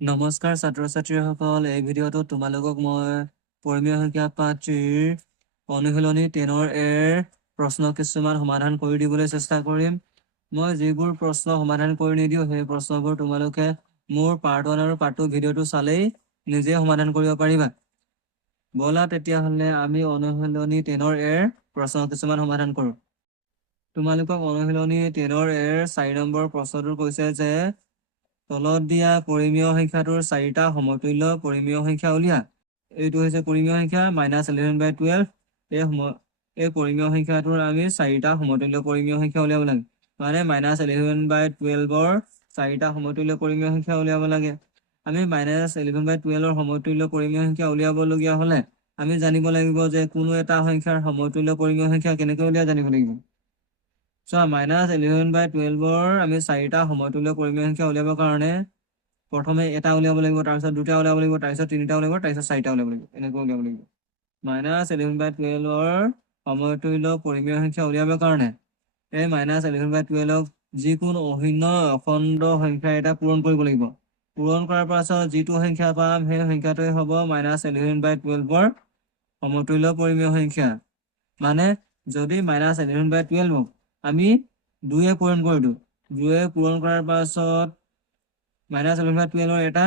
নমস্কাৰ ছাত্ৰ ছাত্ৰীসকল, এই ভিডিঅ'টোত তোমালোকক মই পৰিমেয় সংখ্যা পাত্ৰীৰ অনুশীলনী 10 এৰ প্ৰশ্ন কিছুমান সমাধান কৰি দিবলৈ চেষ্টা কৰিম। মই যিবোৰ প্ৰশ্ন সমাধান কৰি নিদিওঁ সেই প্ৰশ্নবোৰ তোমালোকে মোৰ পাৰ্ট 1 আৰু পাৰ্ট 2 ভিডিঅ'টো চালেই নিজে সমাধান কৰিব পাৰিবা। ব'লা তেতিয়াহ'লে আমি অনুশীলনী 10 এৰ প্ৰশ্ন কিছুমান সমাধান কৰোঁ। তোমালোকক অনুশীলনী 10 এৰ 4 নম্বৰ প্ৰশ্নটো কৈছে যে তলত দিয়া পৰিমেয় সংখ্যাটোৰ 4টা সমতুল্য পৰিমেয় সংখ্যা উলিয়া। এইটো হৈছে পৰিমেয় সংখ্যা -11/12। এই পৰিমেয় সংখ্যাটোৰ আমি 4টা সমতুল্য পৰিমেয় সংখ্যা উলিয়াব লাগে। মানে -11/12ৰ 4টা সমতুল্য পৰিমেয় সংখ্যা উলিয়াব লাগে। আমি -11/12ৰ সমতুল্য পৰিমেয় সংখ্যা উলিয়াবলগীয়া হ'লে আমি জানিব লাগিব যে কোনো এটা সংখ্যাৰ সমতুল্য পৰিমেয় সংখ্যা কেনেকৈ উলিয়াই জানিব লাগিব। -11/12ৰ আমি 4টা সমতুল্য পৰিমেয় সংখ্যা উলিয়াবৰ কাৰণে প্ৰথমে এটা উলিয়াব লাগিব, তাৰপিছত দুটা উলিয়াব লাগিব, তাৰপিছত তিনিটা উলিয়াব, তাৰপিছত 4টা উলিয়াব লাগিব। এনেকৈ উলিয়াব লাগিব। -11/12ৰ সমতুল্য পৰিমেয় সংখ্যা উলিয়াবৰ কাৰণে এই -11/12ক যিকোনো অভিন্ন অখণ্ড সংখ্যা এটা পূৰণ কৰিব লাগিব। পূৰণ কৰাৰ পাছত যিটো সংখ্যা পাম সেই সংখ্যাটোৱে হ'ব -11/12ৰ সমতুল্য পৰিমেয় সংখ্যা। মানে যদি -11/12ক আমি 2য়ে পূৰণ কৰি দিওঁ, 2য়ে পূৰণ কৰাৰ পাছত -11/12ৰ এটা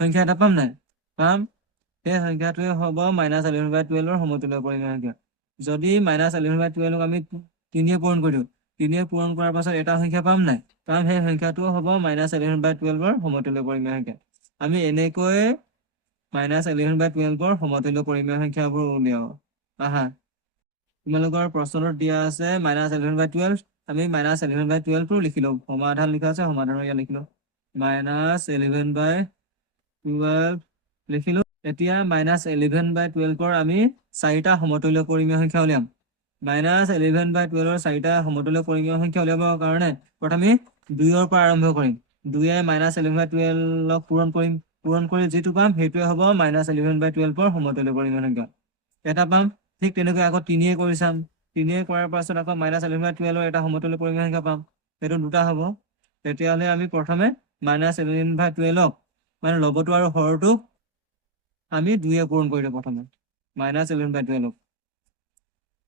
সংখ্যা এটা পাম নাই? পাম। সেই সংখ্যাটোৱে হ'ব -11/12ৰ সমতুল্য পৰিমেয় সংখ্যা। যদি -11/12ক আমি 3য়ে পূৰণ কৰি দিওঁ, 3য়ে পূৰণ কৰাৰ পাছত এটা সংখ্যা পাম নাই? পাম। সেই সংখ্যাটোও হ'ব -11/12ৰ সমতুল্য পৰিমেয় সংখ্যা। আমি এনেকৈ -11/12ৰ সমতুল্য পৰিমেয় সংখ্যাবোৰ উলিয়াও। আহা, তোমালোকৰ প্ৰশ্নটোত দিয়া আছে -11/12। আমি -11/12টো লিখি লওঁ। সমাধান লিখা আছে, সমাধানৰ ইয়াত লিখি লওঁ। -11/12 লিখিলো। এতিয়া -11/12ৰ আমি 4টা সমতুল্য পৰিমেয় সংখ্যা উলিয়াম। -11/12ৰ 4টা সমতুল্য পৰিমেয় সংখ্যা উলিয়াবৰ কাৰণে প্ৰথমে 2ৰ পৰা আৰম্ভ কৰিম। 2য়ে -11/12ক পূৰণ কৰিম। পূৰণ কৰি যিটো পাম সেইটোৱে হ'ব -11/12ৰ সমতুল্য পৰিমেয় সংখ্যা। এটা পাম। ঠিক তেনেকৈ আকৌ 3য়ে কৰি চাম। 3য়ে কৰাৰ পাছত আকৌ -11/12ৰ এটা সমতুল্য পৰিমেয় সংখ্যা পাম। সেইটো দুটা হ'ব। তেতিয়াহ'লে আমি প্ৰথমে -11/12ক মানে লবটো আৰু হৰটোক আমি 2য়ে পূৰণ কৰি দিওঁ। প্ৰথমে -11/12ক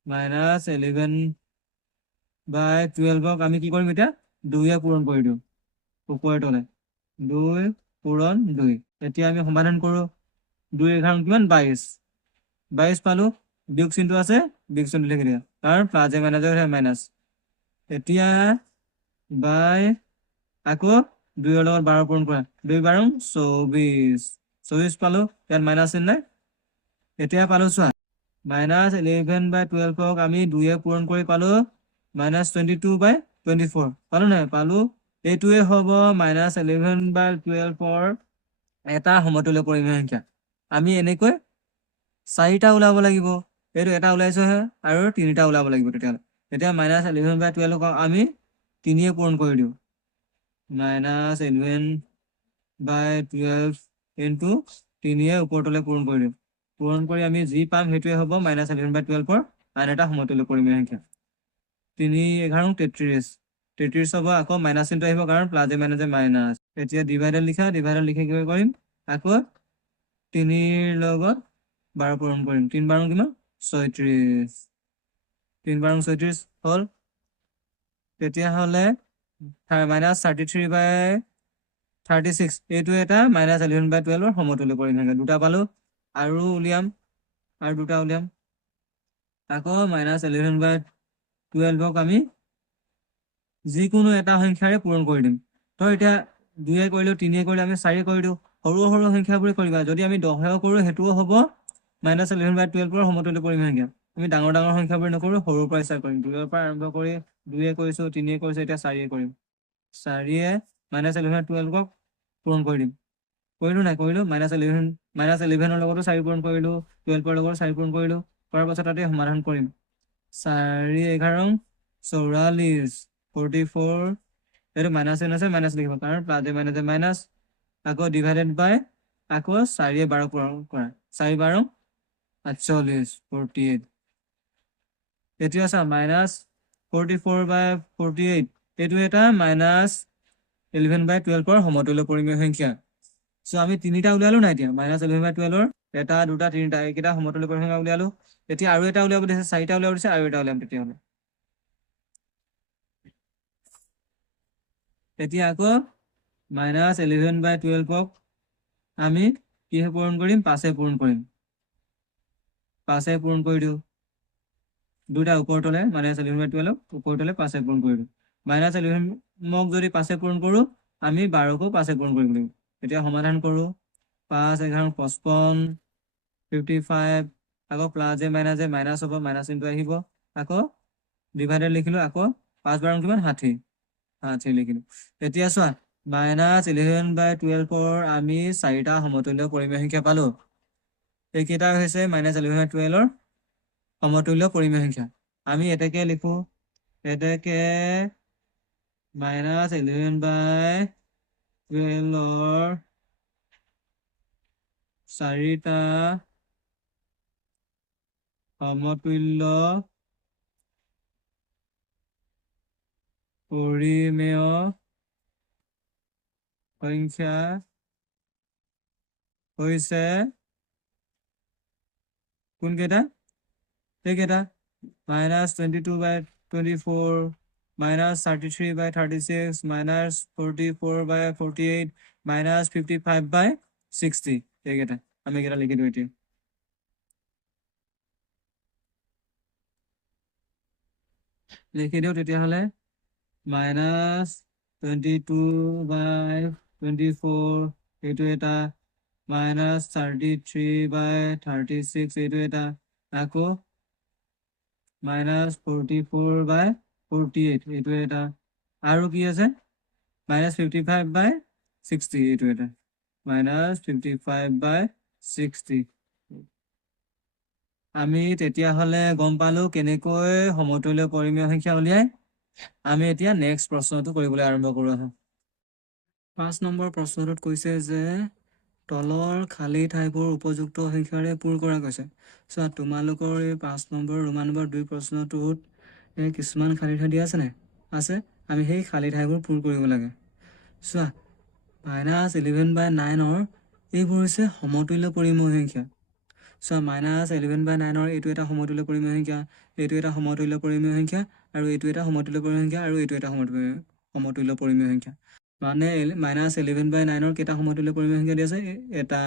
-11/12ক আমি কি কৰিম? এতিয়া 2য়ে পূৰণ কৰি দিওঁ ওপৰে তলে। 2 পূৰণ 2। এতিয়া আমি সমাধান কৰোঁ। 2 11 কিমান? 22। 22 পালো। বিয়োগ চিনটো আছে, বিয়োগ চিনটো লিখি দিয়া, কাৰণ প্লাছে মাইনাছে মাইনাছ। এতিয়া বাই আকৌ 2ৰ লগত 12 পূৰণ কৰা। 2 12 24। 24 পালো। ইয়াত মাইনাছ চিন নাই। এতিয়া পালো চোৱা, -11/12ক আমি 2য়ে পূৰণ কৰি পালো -22/24। পালো নাই? পালো। এইটোৱে হ'ব -11/12ৰ এটা সমতুল্য পৰিমেয় সংখ্যা। আমি এনেকৈ 4টা ওলাব লাগিব। এইটো এটা ওলাইছোহে আৰু 3টা ওলাব লাগিব। তেতিয়াহ'লে এতিয়া -11/12ক আমি 3য়ে পূৰণ কৰি দিওঁ। -11/12 ইনটু 3য়ে ওপৰতলে পূৰণ কৰি দিওঁ। পূৰণ কৰি আমি যি পাম সেইটোৱে হ'ব -11/12ৰ আন এটা সমতুল্য পৰিমেয় সংখ্যা। 3 11 33। 33 হ'ব। আকৌ মাইনাছ চিনটো আহিব, কাৰণ প্লাছে মাইনাছে মাইনাছ। এতিয়া ডিভাইডেড লিখা। ডিভাইডেড লিখি কি কৰিম? আকৌ 3ৰ লগত 12 পূৰণ কৰিম। 3 12 কিমান? 36। 3 12 36 হ'ল। তেতিয়াহ'লে -33/36 এইটো এটা -11/12ৰ সমতুল্য পৰিমেয় সংখ্যা। দুটা পালো। আৰু উলিয়াম, আৰু দুটা উলিয়াম। আকৌ -11/12ক আমি যিকোনো এটা সংখ্যাৰে পূৰণ কৰি দিম। তো এতিয়া 2য়ে কৰিলো, 3য়ে কৰিলো, আমি 4য়ে কৰি দিওঁ। সৰু সৰু সংখ্যাবোৰে কৰিবা। যদি আমি 10ও কৰোঁ সেইটোও হ'ব -11/12ৰ সমতুল্য পৰিমেয় সংখ্যা। আমি ডাঙৰ ডাঙৰ সংখ্যাবোৰ নকৰোঁ, সৰুৰ পৰা ষ্টাৰ্ট কৰিম। 2ৰ পৰা আৰম্ভ কৰি 2য়ে কৰিছো, 3য়ে কৰিছো, এতিয়া 4য়ে কৰিম। 4য়ে -11/12ক পূৰণ কৰি দিম। কৰিলো নাই? কৰিলো। -11ৰ লগতো 4 পূৰণ কৰিলো, 12ৰ লগতো 4 পূৰণ কৰিলো। কৰাৰ পাছত তাতে সমাধান কৰিম। 4 11 44। 44 এইটো মাইনাছ চিন আছে, মাইনাছ লিখিব, কাৰণ প্লাছে মাইনাছে মাইনাছ। আকৌ ডিভাইডেড বাই আকৌ 4য়ে 12 পূৰণ কৰা। 4 12 48। 48। এতিয়া চা, -44/48 এইটো এটা 11/12 সমতুল্য পৰিমেয় সংখ্যা সো আমি তিনিটা উলিয়ালো নাই এতিয়া -11/12 এটা দুটা তিনিটা এইকেইটা সমতুল্য পৰিমেয় সংখ্যা উলিয়ালো এতিয়া আৰু এটা উলিয়াব দিছে চাৰিটা উলিয়াব দিছে আৰু এটা উলিয়াম তেতিয়াহ'লে এতিয়া আকৌ -11/12 আমি কিহে পূৰণ কৰিম 5 পূৰণ কৰিম 5 পূৰণ কৰি দিওঁ দুটা ওপৰতলে -11/12 ওপৰতলে 5 পূৰণ কৰি দিওঁ -11 মোক যদি 5 পূৰণ কৰো আমি 12কো 5 পূৰণ কৰিব লাগিব এতিয়া সমাধান কৰো 5 11 55 55 আকৌ প্লাস এ মাইনাস হ'ব মাইনাস ইনটু আহিব আকৌ ডিভাইডেড লিখিলো আকৌ 5 12 কিমান 60 60 লিখিলো এতিয়া চোৱা -11/12 আমি চাৰিটা সমতুল্য পৰিমেয় সংখ্যা পালো এইকেইটা হৈছে -11/12 সমতুল্য পৰিমেয় সংখ্যা আমি এটাকে লিখো এটাকে -11/12 চাৰিটা সমতুল্য পৰিমেয় সংখ্যা হৈছে কোনকেইটা এইকেইটা -22/24 -33/36 -44/48 -55/60 এইকেইটা আমি এইকেইটা লিখি দিওঁ এতিয়া লিখি দিওঁ তেতিয়াহ'লে -22/24 এইটো এটা -33/36 এইটো এটা আকৌ -44/48 এইটো এটা আৰু কি আছে -55/60 এইটো এটা -55/60 আমি তেতিয়াহ'লে গম পালো কেনেকৈ সমতুল্য পৰিমেয় সংখ্যা উলিয়াই আমি এতিয়া নেক্সট প্ৰশ্নটো কৰিবলৈ আৰম্ভ কৰো আহা 5 নম্বৰ প্ৰশ্নটোত কৈছে যে তলৰ খালী ঠাইবোৰ উপযুক্ত সংখ্যাৰে পূৰ কৰা গৈছে চোৱা তোমালোকৰ এই 5 নম্বৰ ৰোমান নম্বৰ 2 প্ৰশ্নটোত কিছুমান খালী ঠাই দিয়া আছে নাই আছে আমি সেই খালী ঠাইবোৰ পূৰ কৰিব লাগে চোৱা -11/9 এইবোৰ হৈছে সমতুল্য পৰিমেয় সংখ্যা চোৱা -11/9 এইটো এটা সমতুল্য পৰিমেয় সংখ্যা এইটো এটা সমতুল্য পৰিমেয় সংখ্যা আৰু এইটো এটা সমতুল্য পৰিমেয় সংখ্যা আৰু এইটো এটা সমতুল্য পৰিমেয় সংখ্যা মানে -11/9 কেইটা সমতুল্য পৰিমেয় সংখ্যা দিয়া আছে এটা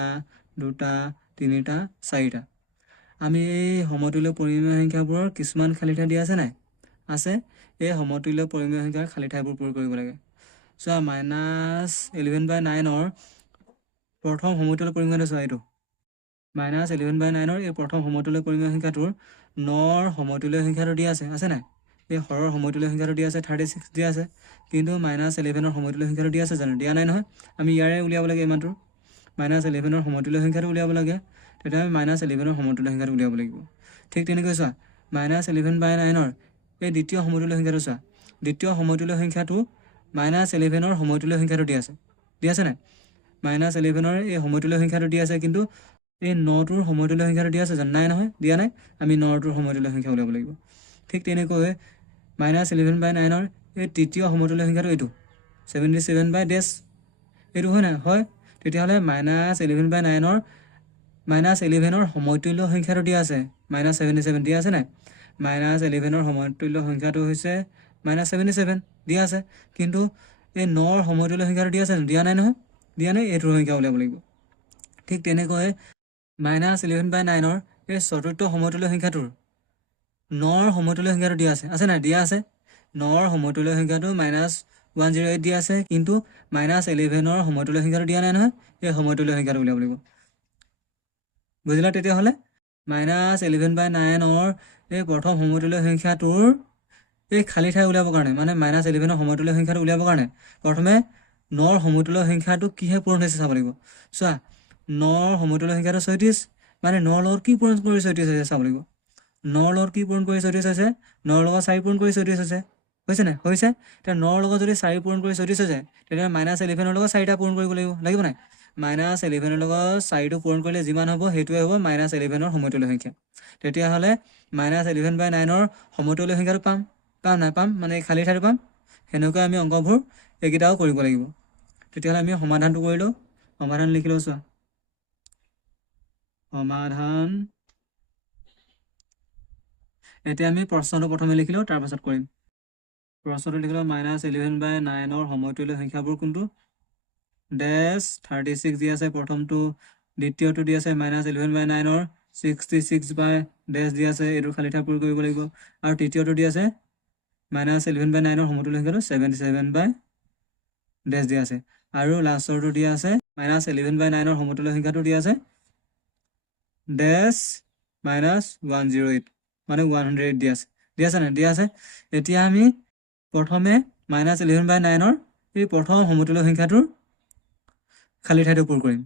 দুটা তিনিটা চাৰিটা আমি এই সমতুল্য পৰিমেয় সংখ্যাবোৰৰ কিছুমান খালী ঠাই দিয়া আছে নাই আছে এই সমতুল্য পৰিমেয় সংখ্যাৰ খালী ঠাইবোৰ পূৰ কৰিব লাগে চোৱা -11/9 প্ৰথম সমতুল্য পৰিমেয়টো চোৱা এইটো -11/9 এই প্ৰথম সমতুল্য পৰিমেয় সংখ্যাটোৰ 9ৰ সমতুল্য সংখ্যাটো দিয়া আছে নাই এই হৰৰ সমতুল্য সংখ্যাটো দিয়া আছে 36 দিয়া আছে কিন্তু -11ৰ সমতুল্য সংখ্যাটো দিয়া আছে জানো দিয়া নাই নহয় আমি ইয়াৰে উলিয়াব লাগে ইমানটোৰ -11ৰ সমতুল্য সংখ্যাটো উলিয়াব লাগে তেতিয়া আমি -11ৰ সমতুল্য সংখ্যাটো উলিয়াব লাগিব ঠিক তেনেকৈ চোৱা -11/9 এই দ্বিতীয় সমতুল্য সংখ্যাটো চোৱা দ্বিতীয় সমতুল্য সংখ্যাটো -11ৰ সমতুল্য সংখ্যাটো দিয়া আছে নাই -11ৰ এই সমতুল্য সংখ্যাটো দিয়া আছে কিন্তু এই 9টোৰ সমতুল্য সংখ্যাটো দিয়া আছে জানো নাই নহয় দিয়া নাই আমি 9টোৰ সমতুল্য সংখ্যা উলিয়াব লাগিব ঠিক তেনেকৈ -11/9 এই তৃতীয় সমতুল্য সংখ্যাটো এইটো 77/- এইটো হয় নাই হয় তেতিয়াহ'লে -11/9 সমতুল্য সংখ্যাটো দিয়া আছে -77 দিয়া আছে নাই -11ৰ সমতুল্য সংখ্যাটো হৈছে -77 দিয়া আছে কিন্তু এই 9ৰ সমতুল্য সংখ্যাটো দিয়া আছে দিয়া নাই নহয় দিয়া নাই এইটোৰ সংখ্যা উলিয়াব লাগিব ঠিক তেনেকৈ -11/9 এই চতুৰ্থ সমতুল্য সংখ্যাটোৰ 9ৰ সমতুল্য সংখ্যাটো দিয়া আছে নাই দিয়া আছে 9ৰ সমতুল্য সংখ্যাটো -108 দিয়া আছে কিন্তু -11ৰ সমতুল্য সংখ্যাটো দিয়া নাই নহয় এই সমতুল্য সংখ্যাটো উলিয়াব লাগিব বুজিলা তেতিয়াহ'লে -11/9 এই প্ৰথম সমতুল্য সংখ্যাটোৰ এই খালী ঠাই উলিয়াবৰ কাৰণে মানে -11ৰ সমতুল্য সংখ্যাটো উলিয়াবৰ কাৰণে প্ৰথমে 9ৰ সমতুল্য সংখ্যাটো কিহে পূৰণ হৈছে চাব লাগিব চোৱা 9ৰ সমতুল্য সংখ্যাটো 36 মানে 9ৰ লগত কি পূৰণ কৰি 36 হৈছে চাব লাগিব 9ৰ লগত কি পূৰণ কৰি 36 হৈছে 9ৰ লগত 4 পূৰণ কৰি 36 হৈছে নাই হৈছে এতিয়া 9ৰ লগত যদি 4 পূৰণ কৰি 36 হৈ যায় তেতিয়া -11ৰ লগত 4টা পূৰণ কৰিব লাগিব নাই -11ৰ লগত 4টো পূৰণ কৰিলে যিমান হ'ব সেইটোৱে হ'ব -11ৰ সমতুল্য সংখ্যা তেতিয়াহ'লে -11/9 সমতুল্য সংখ্যাটো পাম নাই পাম মানে খালী ঠাইটো পাম সেনেকৈ আমি অংকবোৰ এইকেইটাও কৰিব লাগিব তেতিয়াহ'লে আমি সমাধানটো কৰিলোঁ সমাধান লিখিলোঁ চোৱা সমাধান এতিয়া আমি প্ৰশ্নটো প্ৰথমে লিখিলোঁ তাৰপাছত কৰিম প্ৰশ্নটো লিখিলোঁ -11/9 সমতুল্য সংখ্যাবোৰ কোনটো ডেছ 36 দি আছে প্ৰথমটো দ্বিতীয়টো দি আছে -11/9 66 ডেছ দি আছে এইটো খালি ঠাই পূৰণ কৰিব লাগিব আৰু তৃতীয়টো দি আছে -11/9 সমতুল্য সংখ্যাটো 77 ডেছ দি আছে আৰু লাষ্টৰটো দি আছে -11/9 সমতুল্য সংখ্যাটো দি আছে ডেছ -108 মানে 108 দি আছে নে দি আছে এতিয়া আমি প্ৰথমে -11/9 এই প্ৰথম সমতুল্য সংখ্যাটোৰ খালি ঠাইটো পূৰণ কৰিম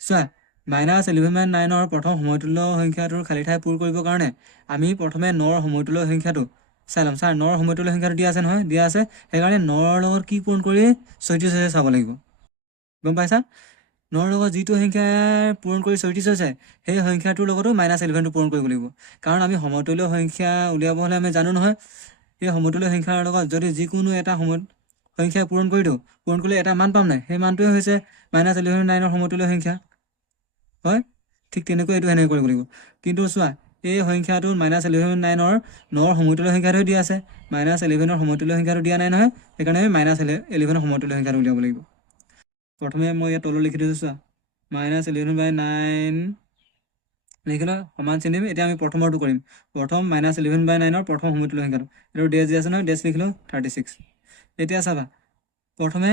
চোৱা -11/9 প্ৰথম সমতুল্য সংখ্যাটোৰ খালি ঠাই পূৰণ কৰিবৰ কাৰণে আমি প্ৰথমে 9ৰ সমতুল্য সংখ্যাটো চাই ল'ম 9ৰ সমতুল্য সংখ্যাটো দিয়া আছে নহয় দিয়া আছে সেইকাৰণে 9ৰ লগত কি পূৰণ কৰি 36 হৈছে চাব লাগিব গম পাইছা 9ৰ লগত যিটো সংখ্যা পূৰণ কৰি 36 হৈছে সেই সংখ্যাটোৰ লগতো -11টো পূৰণ কৰিব লাগিব কাৰণ আমি সমতুল্য সংখ্যা উলিয়াব হ'লে আমি জানো নহয় এই সমতুল্য সংখ্যাৰ লগত যদি যিকোনো এটা সংখ্যা পূৰণ কৰি দিওঁ পূৰণ কৰিলে এটা মান পাম নাই সেই মানটোৱে হৈছে -11/9 সমতুল্য সংখ্যা হয় ঠিক তেনেকৈ এইটো সেনেকৈ কৰিব লাগিব কিন্তু চোৱা এই সংখ্যাটোত -11/9 9ৰ সমতুল্য সংখ্যাটো দিয়া আছে -11ৰ সমতুল্য সংখ্যাটো দিয়া নাই নহয় সেইকাৰণে আমি -11ৰ সমতুল্য সংখ্যাটো উলিয়াব লাগিব প্ৰথমে মই ইয়াত তলত লিখি দিছোঁ চোৱা -11/9 লিখিলোঁ সমান চিন দিম এতিয়া আমি প্ৰথমৰটো কৰিম প্ৰথম -11/9 প্ৰথম সমতুল্য সংখ্যাটো এইটো ডেছ দি আছে নহয় ডেছ লিখিলোঁ 36 এতিয়া চাবা প্ৰথমে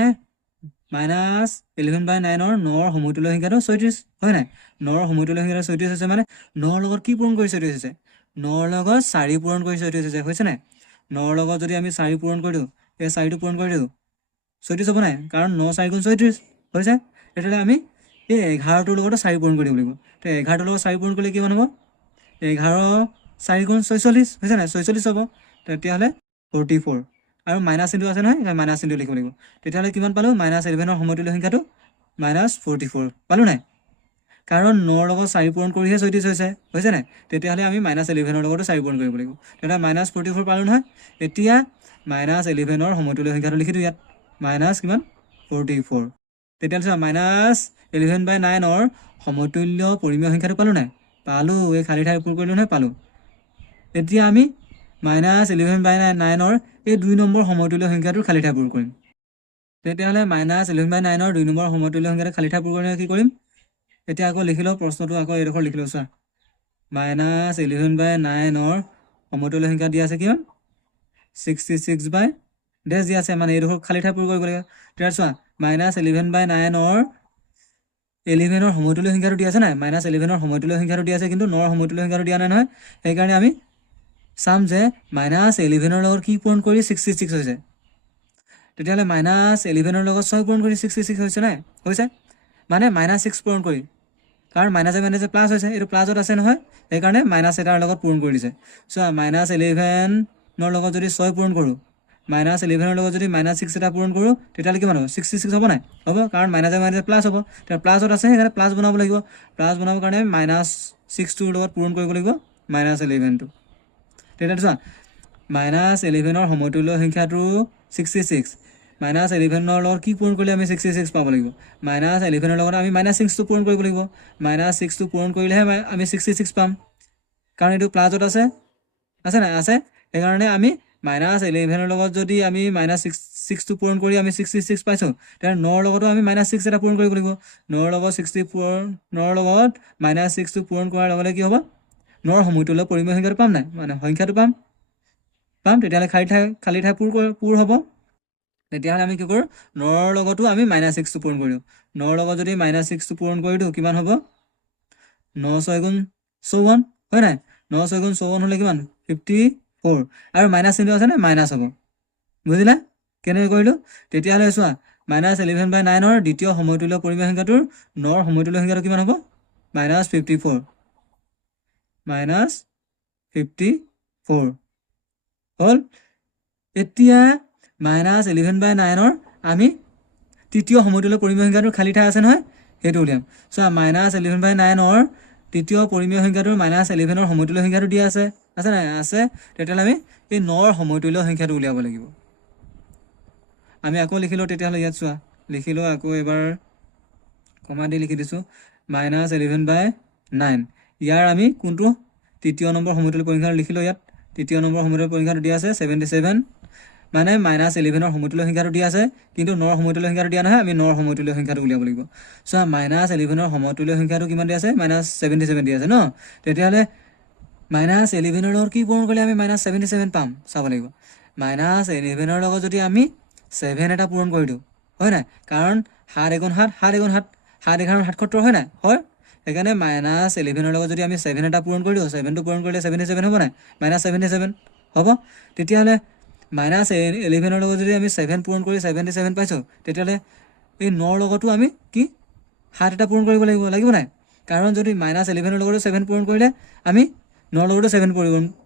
-11/9 9ৰ সমতুল্য সংখ্যাটো 36 হয় নাই 9ৰ সমতুল্য সংখ্যাটো 36 হৈছে মানে 9ৰ লগত কি পূৰণ কৰি 36 হৈছে 9ৰ লগত 4 পূৰণ কৰি 36 হৈছে নাই 9ৰ লগত যদি আমি 4 পূৰণ কৰি দিওঁ এই 4টো পূৰণ কৰি দিওঁ 36 হ'ব নাই কাৰণ 9 4 গুণ 36 হৈছে তেতিয়াহ'লে আমি এই 11টোৰ লগতো 4 পূৰণ কৰি দিব লাগিব তো 11টোৰ লগত 4 পূৰণ কৰিলে কিমান হ'ব 11 4 গুণ 46 হৈছে নাই 46 হ'ব তেতিয়াহ'লে 44 আৰু মাইনাছ চিনটো আছে নহয় মাইনাছ চিনটো লিখিব লাগিব তেতিয়াহ'লে কিমান পালোঁ -11ৰ সমতুল্য সংখ্যাটো -44 পালোঁ নাই কাৰণ 9ৰ লগত 4 পূৰণ কৰিহে 36 হৈছে নাই তেতিয়াহ'লে আমি -11ৰ লগতো 4 পূৰণ কৰিব লাগিব তেতিয়াহ'লে -44 পালোঁ নহয় এতিয়া -11ৰ সমতুল্য সংখ্যাটো লিখি দিওঁ ইয়াত কিমান 44 তেতিয়াহ'লে চোৱা -11/9 সমতুল্য পৰিমেয় সংখ্যাটো পালোঁ নাই পালোঁ এই খালী ঠাই পূৰণ কৰিলোঁ নহয় পালোঁ এতিয়া আমি -11/9 এই 2 নম্বৰ সমতুল্য সংখ্যাটোৰ খালী ঠাই পূৰণ কৰিম তেতিয়াহ'লে -11/9 2 নম্বৰ সমতুল্য সংখ্যাটো খালী ঠাই পূৰণ কৰি কি কৰিম এতিয়া আকৌ লিখিলোঁ প্ৰশ্নটো আকৌ এইডোখৰ লিখিলোঁ চোৱা -11/9 সমতুল্য সংখ্যা দিয়া আছে কিমান 66 ডেছ দিয়া আছে মানে এইডোখৰ খালী ঠাই পূৰণ কৰিব লাগিব তেতিয়া চোৱা -11/9 11ৰ সমতুল্য সংখ্যাটো দিয়া আছে নাই -11ৰ সমতুল্য সংখ্যাটো দিয়া আছে কিন্তু 9ৰ সমতুল্য সংখ্যাটো দিয়া নাই নহয় সেইকাৰণে আমি চাম যে -11ৰ লগত কি পূৰণ কৰি 66 হৈছে তেতিয়াহ'লে -11ৰ লগত 6 পূৰণ কৰি 66 হৈছে নাই হৈছে মানে -6 পূৰণ কৰি কাৰণ মাইনাছে প্লাছ হৈছে এইটো প্লাছত আছে নহয় সেইকাৰণে -এটাৰ লগত পূৰণ কৰি দিছে চোৱা -11ৰ লগত যদি 6 পূৰণ কৰোঁ -11ৰ লগত যদি -6 এটা পূৰণ কৰোঁ তেতিয়াহ'লে কিমান হ'ব 66 হ'ব নাই হ'ব কাৰণ মাইনাছে প্লাছ হ'ব তেতিয়া প্লাছত আছে সেইকাৰণে প্লাছ বনাব লাগিব প্লাছ বনাবৰ কাৰণে -6টোৰ লগত পূৰণ কৰিব লাগিব -11টো তেতিয়াহ'লে চোৱা -11ৰ সমতুল্য সংখ্যাটো 66 -11ৰ লগত কি পূৰণ কৰিলে আমি 66 পাব লাগিব -11ৰ লগত আমি -6টো পূৰণ কৰিব লাগিব -6টো পূৰণ কৰিলেহে আমি 66 পাম কাৰণ এইটো প্লাছত আছে নাই আছে সেইকাৰণে আমি -11ৰ লগত যদি আমি -6টো পূৰণ কৰি আমি 66 পাইছোঁ তেতিয়া 9ৰ লগতো আমি -6 এটা পূৰণ কৰিব লাগিব 9ৰ লগত -6টো পূৰণ কৰাৰ লগে লগে কি হ'ব 9ৰ সমতুল্য পৰিমেয় সংখ্যাটো পাম নাই মানে সংখ্যাটো পাম তেতিয়াহ'লে খালী ঠাই পূৰ হ'ব তেতিয়াহ'লে আমি কি কৰোঁ 9ৰ লগতো আমি -6টো পূৰণ কৰি দিওঁ 9ৰ লগত যদি -6টো পূৰণ কৰি দিওঁ কিমান হ'ব 9 6 গুণ 54 হয় নাই 9 6 গুণ 54 হ'লে কিমান 54 আৰু মাইনাছ চিনটো আছে নে মাইনাছ হ'ব বুজিলা কেনেকৈ কৰিলোঁ তেতিয়াহ'লে চোৱা -11/9 দ্বিতীয় সমতুল্য পৰিমেয় সংখ্যাটোৰ 9ৰ সমতুল্য সংখ্যাটো কিমান হ'ব -54 -54 হ'ল এতিয়া -11/9 আমি তৃতীয় সমতুল্য পৰিমেয় সংখ্যাটোৰ খালী ঠাই আছে নহয় সেইটো উলিয়াম চোৱা -11/9 তৃতীয় পৰিমেয় সংখ্যাটোৰ -11ৰ সমতুল্য সংখ্যাটো দিয়া আছে নাই আছে তেতিয়াহ'লে আমি এই 9ৰ সমতুল্য সংখ্যাটো উলিয়াব লাগিব আমি আকৌ লিখিলোঁ তেতিয়াহ'লে ইয়াত চোৱা লিখিলোঁ আকৌ এবাৰ কমা দি লিখি দিছোঁ -11/9 ইয়াৰ আমি কোনটো তৃতীয় নম্বৰ সমতুল্য পৰীক্ষাটো লিখিলোঁ ইয়াত তৃতীয় নম্বৰ সমতুল্য পৰীক্ষাটো দিয়া আছে 77 মানে -11ৰ সমতুল্য সংখ্যাটো দিয়া আছে কিন্তু 9ৰ সমতুল্য সংখ্যাটো দিয়া নহয় আমি 9ৰ সমতুল্য সংখ্যাটো উলিয়াব লাগিব চোৱা -11ৰ সমতুল্য সংখ্যাটো কিমান দিয়া আছে -77 দিয়া আছে ন তেতিয়াহ'লে -11ৰ লগত কি পূৰণ কৰিলে আমি -77 পাম চাব লাগিব -11ৰ লগত যদি আমি 7 এটা পূৰণ কৰি দিওঁ হয় নাই কাৰণ 7 × 7 7 × 7 7 × 77 হয় নাই হয় সেইকাৰণে -11ৰ লগত যদি আমি 7 এটা পূৰণ কৰি দিওঁ 7টো পূৰণ কৰিলে 77 হ'ব নাই -77 হ'ব তেতিয়াহ'লে -11ৰ লগত যদি আমি 7 পূৰণ কৰি 77 পাইছোঁ তেতিয়াহ'লে এই 9ৰ লগতো আমি কি 7 এটা পূৰণ কৰিব লাগিব নাই কাৰণ যদি -11ৰ লগতো 7 পূৰণ কৰিলে আমি 9ৰ লগতো 7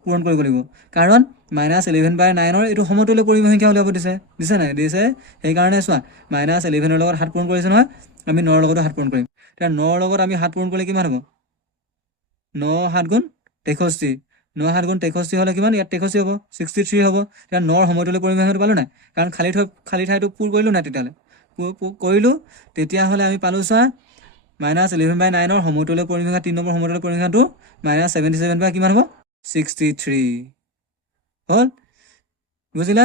পূৰণ কৰিব লাগিব কাৰণ -11/9ৰ এইটো সমতুল্য পৰিমেয় সংখ্যা উলিয়াব দিছে নাই দিছে সেইকাৰণে চোৱা -11ৰ লগত 7 পূৰণ কৰিছে নহয় আমি 9ৰ লগতো 7 পূৰণ কৰিম তেতিয়া 9ৰ লগত আমি 7 পূৰণ কৰিলে কিমান হ'ব 9 7 গুণ 63 9 7 গুণ 63 হ'লে কিমান ইয়াত 63 হ'ব 63 হ'ব তেতিয়া 9ৰ সমতুল্য পৰিমেয় সংখ্যাটো পালোঁ নাই কাৰণ খালী ঠাইটো পূৰ কৰিলোঁ নাই তেতিয়াহ'লে কৰিলোঁ তেতিয়াহ'লে আমি পালোঁ চোৱা -11/9ৰ সমতুল্য পৰিমেয় 3 নম্বৰ সমতুল্য পৰিমেয়টো -77 কিমান হ'ব 63 হ'ল বুজিলা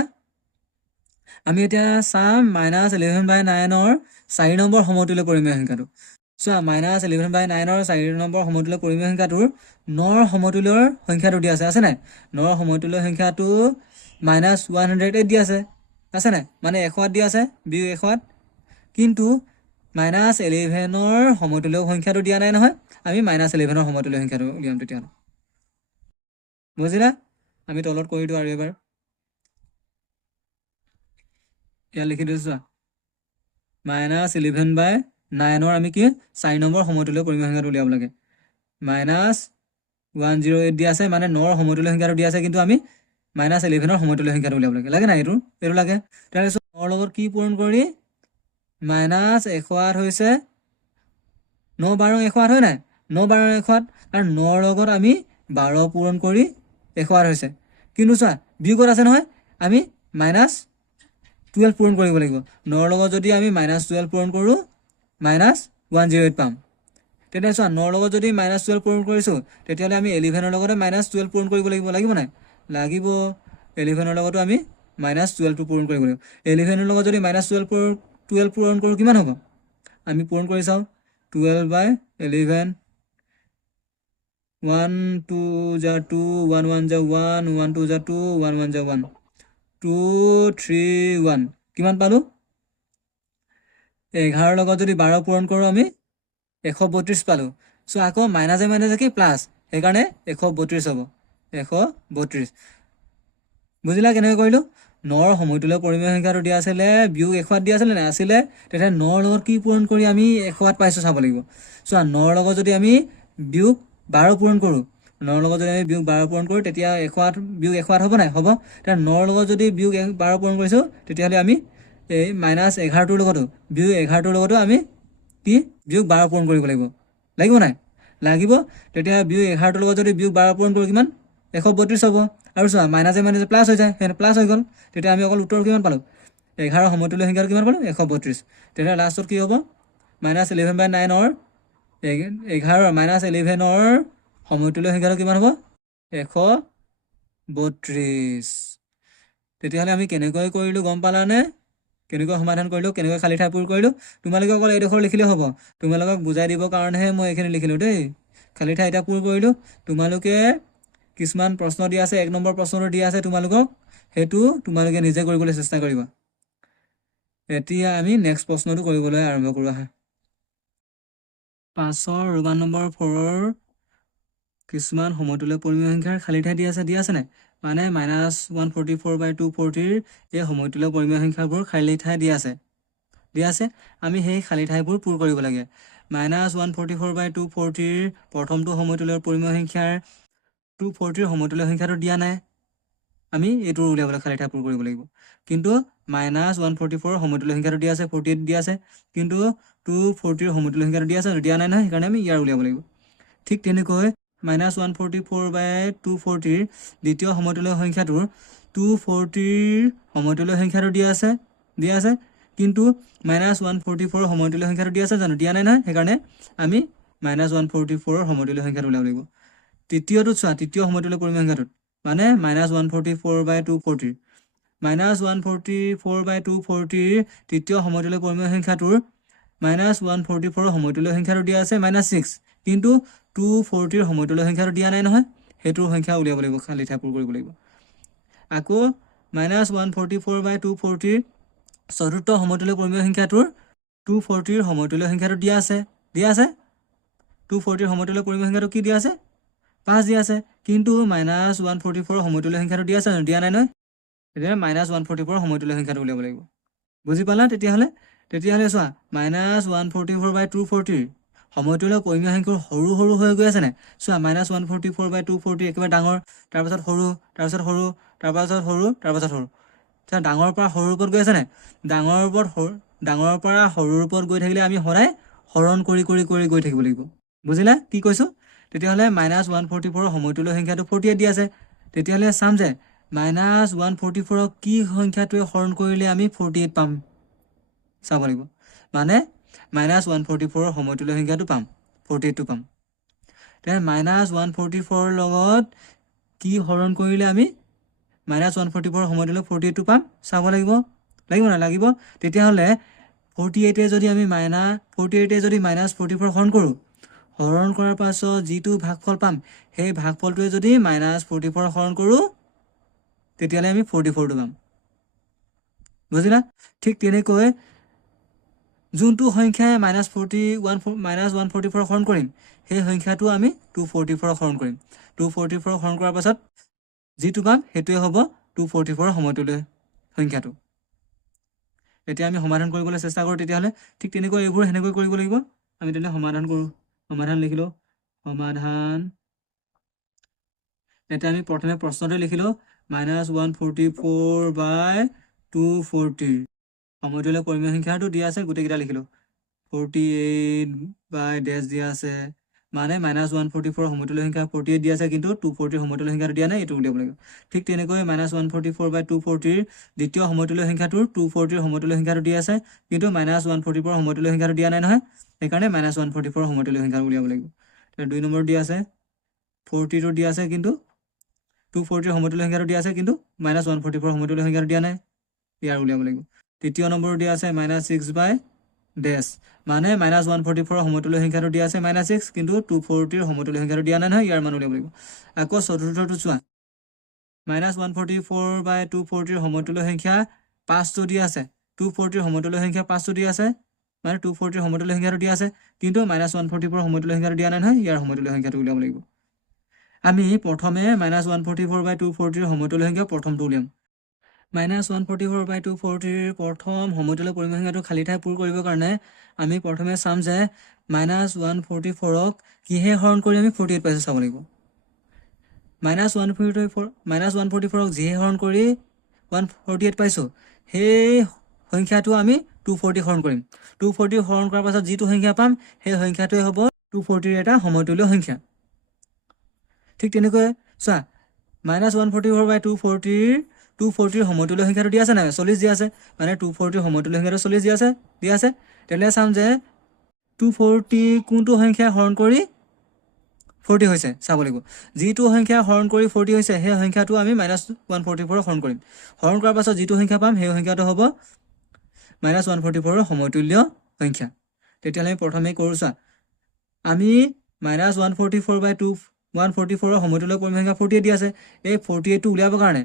আমি এতিয়া চাম -11/9ৰ 4 নম্বৰ সমতুল্য পৰিমেয় সংখ্যাটো চোৱা -11/9ৰ 4 নম্বৰ সমতুল্য পৰিমেয় সংখ্যাটোৰ 9ৰ সমতুল্যৰ সংখ্যাটো দিয়া আছে নাই 9ৰ সমতুল্য সংখ্যাটো -108 দিয়া আছে নাই মানে 108 দিয়া আছে বিয়োগ 108 কিন্তু -11ৰ সমতুল্য সংখ্যাটো দিয়া নাই নহয় আমি -11ৰ সমতুল্য সংখ্যাটো উলিয়াম তেতিয়াহ'লে বুজিলা আমি তলত কৰি দিওঁ আৰু এবাৰ ইয়াত লিখি দিছোঁ চোৱা -11/9ৰ আমি কি 4 নম্বৰ সমতুল্য পৰিমেয় সংখ্যাটো উলিয়াব লাগে -108 দিয়া আছে মানে 9ৰ সমতুল্য সংখ্যাটো দিয়া আছে কিন্তু আমি -11ৰ সমতুল্য সংখ্যাটো উলিয়াব লাগে নাই এইটো লাগে তাৰপিছত 9ৰ লগত কি পূৰণ কৰি -108 হৈছে 9 12 108 হয় নাই 9 12 108 আৰু 9ৰ লগত আমি 12 পূৰণ কৰি 108 হৈছে কিন্তু চোৱা বিয়োগত আছে নহয় আমি -12 পূৰণ কৰিব লাগিব 9ৰ লগত যদি আমি -12 পূৰণ কৰোঁ -108 পাম তেতিয়া চোৱা 9ৰ লগত যদি -12 পূৰণ কৰিছোঁ তেতিয়াহ'লে আমি 11ৰ লগতে -12 পূৰণ কৰিব লাগিব নাই লাগিব 11ৰ লগতো আমি -12টো পূৰণ কৰিব লাগিব 11ৰ লগত যদি -12 পূৰণ কৰোঁ কিমান হ'ব আমি পূৰণ কৰি চাওঁ 12/11 1 2 যা 2 1 1 যা 1 1 2 যা 2 1 1 যা 1 2 3 1 কিমান পালোঁ 11ৰ লগত যদি 12 পূৰণ কৰোঁ আমি 132 পালোঁ চ' আকৌ মাইনাছে কি প্লাছ সেইকাৰণে 132 হ'ব 132 বুজিলা কেনেকৈ কৰিলোঁ 9ৰ সমতুল্য পৰিমেয় সংখ্যাটো দিয়া আছিলে বিয়োগ 108 দিয়া আছিলে নাই আছিলে তেতিয়া 9ৰ লগত কি পূৰণ কৰি আমি 108 পাইছোঁ চাব লাগিব চোৱা 9ৰ লগত যদি আমি বিয়োগ 12 পূৰণ কৰোঁ 9ৰ লগত যদি আমি বিয়োগ 12 পূৰণ কৰোঁ তেতিয়া 108 বিয়োগ 108 হ'ব নাই হ'ব তেতিয়া 9ৰ লগত যদি বিয়োগ 12 পূৰণ কৰিছোঁ তেতিয়াহ'লে আমি এই -11টোৰ লগতো বিয়োগ 11টোৰ লগতো আমি কি বিয়োগ 12 পূৰণ কৰিব লাগিব নাই লাগিব তেতিয়া বিয়োগ 11টোৰ লগত যদি বিয়োগ 12 পূৰণ কৰোঁ কিমান 132 হ'ব আৰু চোৱা মাইনাছে প্লাছ হৈ যায় সেই প্লাছ হৈ গ'ল তেতিয়া আমি অকল উত্তৰ কিমান পালোঁ 11ৰ সমতুল্য সংখ্যাটো কিমান পালোঁ 132 তেতিয়া লাষ্টত কি হ'ব -11/9ৰ 11ৰ সমতুল্য সংখ্যাটো কিমান হ'ব 132 তেতিয়াহ'লে আমি কেনেকৈ কৰিলোঁ গম পালানে কেনেকৈ সমাধান কৰিলোঁ কেনেকৈ খালী ঠাই পূৰ কৰিলোঁ তোমালোকে অকল এইডোখৰ লিখিলেই হ'ব তোমালোকক বুজাই দিবৰ কাৰণেহে মই এইখিনি লিখিলোঁ দেই খালী ঠাই এতিয়া পূৰ কৰিলোঁ তোমালোকে কিছুমান প্ৰশ্ন দিয়া আছে 1 নম্বৰ প্ৰশ্নটো দিয়া আছে তোমালোকক সেইটো তোমালোকে নিজে কৰিবলৈ চেষ্টা কৰিবা এতিয়া আমি নেক্সট প্ৰশ্নটো কৰিবলৈ আৰম্ভ কৰোঁ আহা 5ৰ ৰোমান নম্বৰ 4ৰ কিছুমান সমতুল্য পৰিমেয় সংখ্যাৰ খালী ঠাই দিয়া আছে নাই মানে -144/240 এই সমতুল্য পৰিমেয় সংখ্যাবোৰ খালী ঠাই দিয়া আছে আমি সেই খালী ঠাইবোৰ পূৰ কৰিব লাগে -144/240 প্ৰথমটো সমতুল্য পৰিমেয় সংখ্যাৰ 240 সমতুল্য সংখ্যাটো দিয়া নাই আমি এইটো উলিয়াবলৈ খালী ঠাই পূৰ কৰিব লাগিব কিন্তু -144 সমতুল্য সংখ্যাটো দিয়া আছে 48 দিয়া আছে কিন্তু 240 সমতুল্য সংখ্যাটো দিয়া নাই নহয় সেইকাৰণে আমি ইয়াৰ উলিয়াব লাগিব ঠিক তেনেকৈ -144/240 দ্বিতীয় সমতুল্য সংখ্যাটোৰ 240 সমতুল্য সংখ্যাটো দিয়া আছে কিন্তু -144 সমতুল্য সংখ্যাটো দিয়া আছে জানো দিয়া নাই নহয় সেইকাৰণে আমি -144 সমতুল্য সংখ্যাটো উলিয়াব লাগিব তৃতীয়টো চোৱা তৃতীয় সমতুল্য পৰিমেয় সংখ্যাটোত মানে -144/240 -144/240 তৃতীয় সমতুল্য পৰিমেয় সংখ্যাটোৰ -144 সমতুল্য সংখ্যাটো দিয়া আছে -6 কিন্তু 240 সমতুল্য সংখ্যাটো দিয়া নাই নহয় হেতুৰ সংখ্যা উলিয়াব লাগিব খালি ঠাই পূৰ কৰিব লাগিব আকৌ -144/240 চতুৰ্থ সমতুল্য পৰিমেয় সংখ্যাটোৰ 240 সমতুল্য সংখ্যাটো দিয়া আছে 240 সমতুল্য পৰিমেয় সংখ্যাটো কি দিয়া আছে 5 দিয়া আছে কিন্তু -144 সমতুল্য সংখ্যাটো দিয়া আছে দিয়া নাই নহয় তেতিয়া -144 সমতুল্য সংখ্যাটো উলিয়াব লাগিব বুজি পালা তেতিয়াহ'লে চোৱা -144/240 সমতুল্য পৰিমেয় সংখ্যাৰ সৰু সৰু হৈ গৈ আছে নে চোৱা -144/240 একেবাৰে ডাঙৰ তাৰপাছত সৰু তাৰপাছত সৰু তাৰপাছত সৰু তাৰপাছত সৰু ডাঙৰৰ পৰা সৰুৰ ওপৰত গৈ আছে নে ডাঙৰৰ পৰা সৰুৰ ওপৰত গৈ থাকিলে আমি সদায় হৰণ কৰি কৰি কৰি গৈ থাকিব লাগিব বুজিলা কি কৈছো তেতিয়াহ'লে -144 সমতুল্য সংখ্যাটো 48 দিয়া আছে তেতিয়াহ'লে চাম যে -144 কি সংখ্যাটোৱে হৰণ কৰিলে আমি 48 পাম চাব লাগিব মানে -144 সমতুল্য সংখ্যাটো পাম 48টো পাম তেনে -144 লগত কি হৰণ কৰিলে আমি -144 সমতুল্য 48টো পাম চাব লাগিব লাগিব তেতিয়াহ'লে 48 যদি আমি -44 হৰণ কৰোঁ হৰণ কৰাৰ পাছত যিটো ভাগফল পাম সেই ভাগফলটোৱে যদি -44 হৰণ কৰোঁ তেতিয়াহ'লে আমি 44টো পাম বুজিলা ঠিক তেনেকৈ যোনটো সংখ্যাই -144 হৰণ কৰিম সেই সংখ্যাটো আমি 244 হৰণ কৰিম 244 হৰণ কৰাৰ পাছত যিটো পাম সেইটোৱে হ'ব 244 সমতুল্য সংখ্যাটো এতিয়া আমি সমাধান কৰিবলৈ চেষ্টা কৰোঁ তেতিয়াহ'লে ঠিক তেনেকৈ এইবোৰ সেনেকৈ কৰিব লাগিব আমি তেনে সমাধান কৰোঁ সমাধান লিখিলোঁ সমাধান এতিয়া আমি প্ৰথমে প্ৰশ্নটো লিখিলোঁ -144/240 সমতুল্য পৰিমেয় সংখ্যাটো দিয়া আছে গোটেইকেইটা লিখিলোঁ 48/ডেছ দিয়া আছে মানে -144 সমতুল্য সংখ্যা 48 দিয়া আছে কিন্তু 240 সমতুল্য সংখ্যাটো দিয়া নাই এইটো উলিয়াব লাগিব ঠিক তেনেকৈ -144/240 দ্বিতীয় সমতুল্য সংখ্যাটোৰ 240 সমতুল্য সংখ্যাটো দিয়া আছে কিন্তু -144 সমতুল্য সংখ্যাটো দিয়া নাই নহয় সেইকাৰণে -144 সমতুল্য সংখ্যাটো উলিয়াব লাগিব দুই নম্বৰ দিয়া আছে 42 দিয়া আছে কিন্তু 240 সমতুল্য সংখ্যাটো দিয়া আছে কিন্তু -144 সমতুল্য সংখ্যাটো দিয়া নাই ইয়াৰ উলিয়াব লাগিব তৃতীয় নম্বৰ দিয়া আছে -6/ডেছ মানে -144 সমতুল্য সংখ্যাটো দিয়া আছে -6 কিন্তু 240 সমতুল্য সংখ্যাটো দিয়া নাই নহয় ইয়াৰ মান উলিয়াব লাগিব আকৌ চতুৰ্থটো চোৱা -144/240 সমতুল্য সংখ্যা 5টো দিয়া আছে 240 সমতুল্য সংখ্যা 5টো দিয়া আছে মানে 240 সমতুল্য সংখ্যাটো দিয়া আছে কিন্তু -144 সমতুল্য সংখ্যাটো দিয়া নাই নহয় ইয়াৰ সমতুল্য সংখ্যাটো উলিয়াব লাগিব আমি প্ৰথমে -144/240 সমতুল্য সংখ্যা প্ৰথমটো উলিয়াম -144/240 প্ৰথম সমতুল্য পৰিমেয় সংখ্যাটো খালি ঠাই পূৰ কৰিবৰ কাৰণে আমি প্ৰথমে চাম যে -144ক কিহে হৰণ কৰি আমি 48 পাইছোঁ চাব লাগিব -144ক যিহে হৰণ কৰি 148 পাইছোঁ সেই সংখ্যাটো আমি 240 হৰণ কৰিম 240 হৰণ কৰাৰ পাছত যিটো সংখ্যা পাম সেই সংখ্যাটোৱে হ'ব 240 এটা সমতুল্য সংখ্যা ঠিক তেনেকৈ চোৱা -144/240 সমতুল্য সংখ্যাটো দিয়া আছে নাই 40 দিয়া আছে মানে 240 সমতুল্য সংখ্যাটো 40 দিয়া আছে তেতিয়াহ'লে চাম যে 240 কোনটো সংখ্যা হৰণ কৰি 40 হৈছে চাব লাগিব যিটো সংখ্যা হৰণ কৰি 40 হৈছে সেই সংখ্যাটো আমি -144 হৰণ কৰিম হৰণ কৰাৰ পাছত যিটো সংখ্যা পাম সেই সংখ্যাটো হ'ব -144 সমতুল্য সংখ্যা তেতিয়াহ'লে আমি প্ৰথমে কৰোঁ চোৱা আমি -144/144 সমতুল্য পৰিমেয় সংখ্যা 48 দিয়া আছে এই 48টো উলিয়াবৰ কাৰণে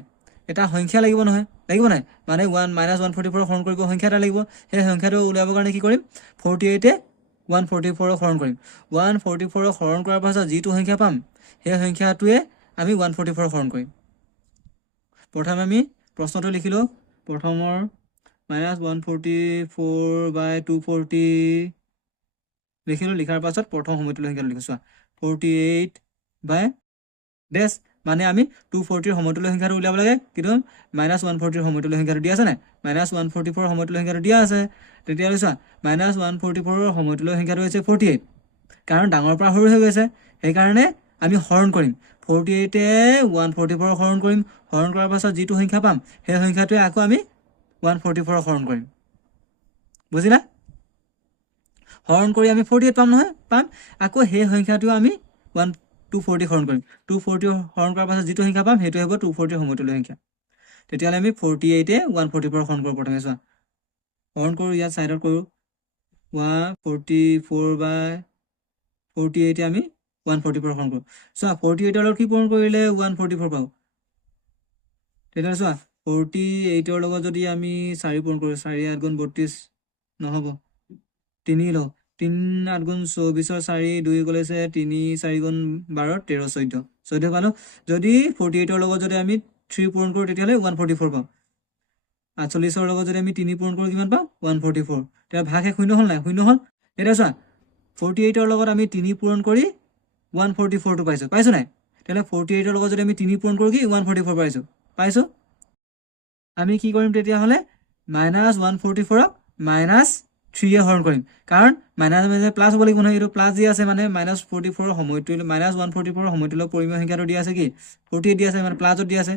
এটা সংখ্যা লাগিব নহয় লাগিব নাই মানে -144 হৰণ কৰিব সংখ্যা এটা লাগিব সেই সংখ্যাটো উলিয়াবৰ কাৰণে কি কৰিম 48 144 হৰণ কৰিম 144 হৰণ কৰাৰ পাছত যিটো সংখ্যা পাম সেই সংখ্যাটোৱে আমি 144 হৰণ কৰিম প্ৰথমে আমি প্ৰশ্নটো লিখিলোঁ প্ৰথমৰ -144/240 লিখিলোঁ লিখাৰ পাছত প্ৰথম সমতুল্য সংখ্যাটো লিখোঁ চোৱা 48/ডেছ মানে আমি 240 সমতুল্য সংখ্যাটো উলিয়াব লাগে কিন্তু -140 সমতুল্য সংখ্যাটো দিয়া আছে নাই -144 সমতুল্য সংখ্যাটো দিয়া আছে তেতিয়াহ'লে চোৱা -144 সমতুল্য সংখ্যাটো হৈছে 48 কাৰণ ডাঙৰ পৰা সৰু হৈ গৈছে সেইকাৰণে আমি হৰণ কৰিম 48 144 হৰণ কৰিম হৰণ কৰাৰ পাছত যিটো সংখ্যা পাম সেই সংখ্যাটোৱে আকৌ আমি 144 হৰণ কৰিম বুজিলা হৰণ কৰি আমি 48 পাম নহয় পাম আকৌ সেই সংখ্যাটো আমি 240 হৰণ কৰিম 240 হৰণ কৰাৰ পাছত যিটো সংখ্যা পাম সেইটো হ'ব 240 সমতুল্য সংখ্যা তেতিয়াহ'লে আমি 48 144 হৰণ কৰোঁ প্ৰথমে চোৱা হৰণ কৰোঁ ইয়াত চাইডত কৰোঁ 144 বাই 48 আমি 144 হৰণ কৰোঁ চোৱা 48 লগত কি পূৰণ কৰিলে 144 পাওঁ তেতিয়াহ'লে চোৱা 48 লগত যদি আমি 4 পূৰণ কৰোঁ 4 8 গুণ 32 নহ'ব 3 লওঁ 3 8 গুণ 24 4 2 গ'লেছে 3 4 গুণ 12 13 14 14 পালোঁ যদি 48 লগত যদি আমি 3 পূৰণ কৰোঁ তেতিয়াহ'লে 144 পাওঁ 48 লগত যদি আমি 3 পূৰণ কৰোঁ কিমান পাওঁ 144 তেতিয়া ভাগ শূন্য হ'ল নাই শূন্য হ'ল এতিয়া চোৱা 48 লগত আমি 3 পূৰণ কৰি 144টো পাইছোঁ নাই তেতিয়াহ'লে 48 লগত যদি আমি 3 পূৰণ কৰোঁ কি 144 পাইছোঁ আমি কি কৰিম তেতিয়াহ'লে -144ক -3 হৰণ কৰিম কাৰণ মাইনাছ প্লাছ হ'ব লাগিব নহয় এইটো প্লাছ দি আছে মানে -44 সময়টো -144 সময়টোলৈ পৰিমেয় সংখ্যাটো দি আছে কি 48 দি আছে মানে প্লাছত দি আছে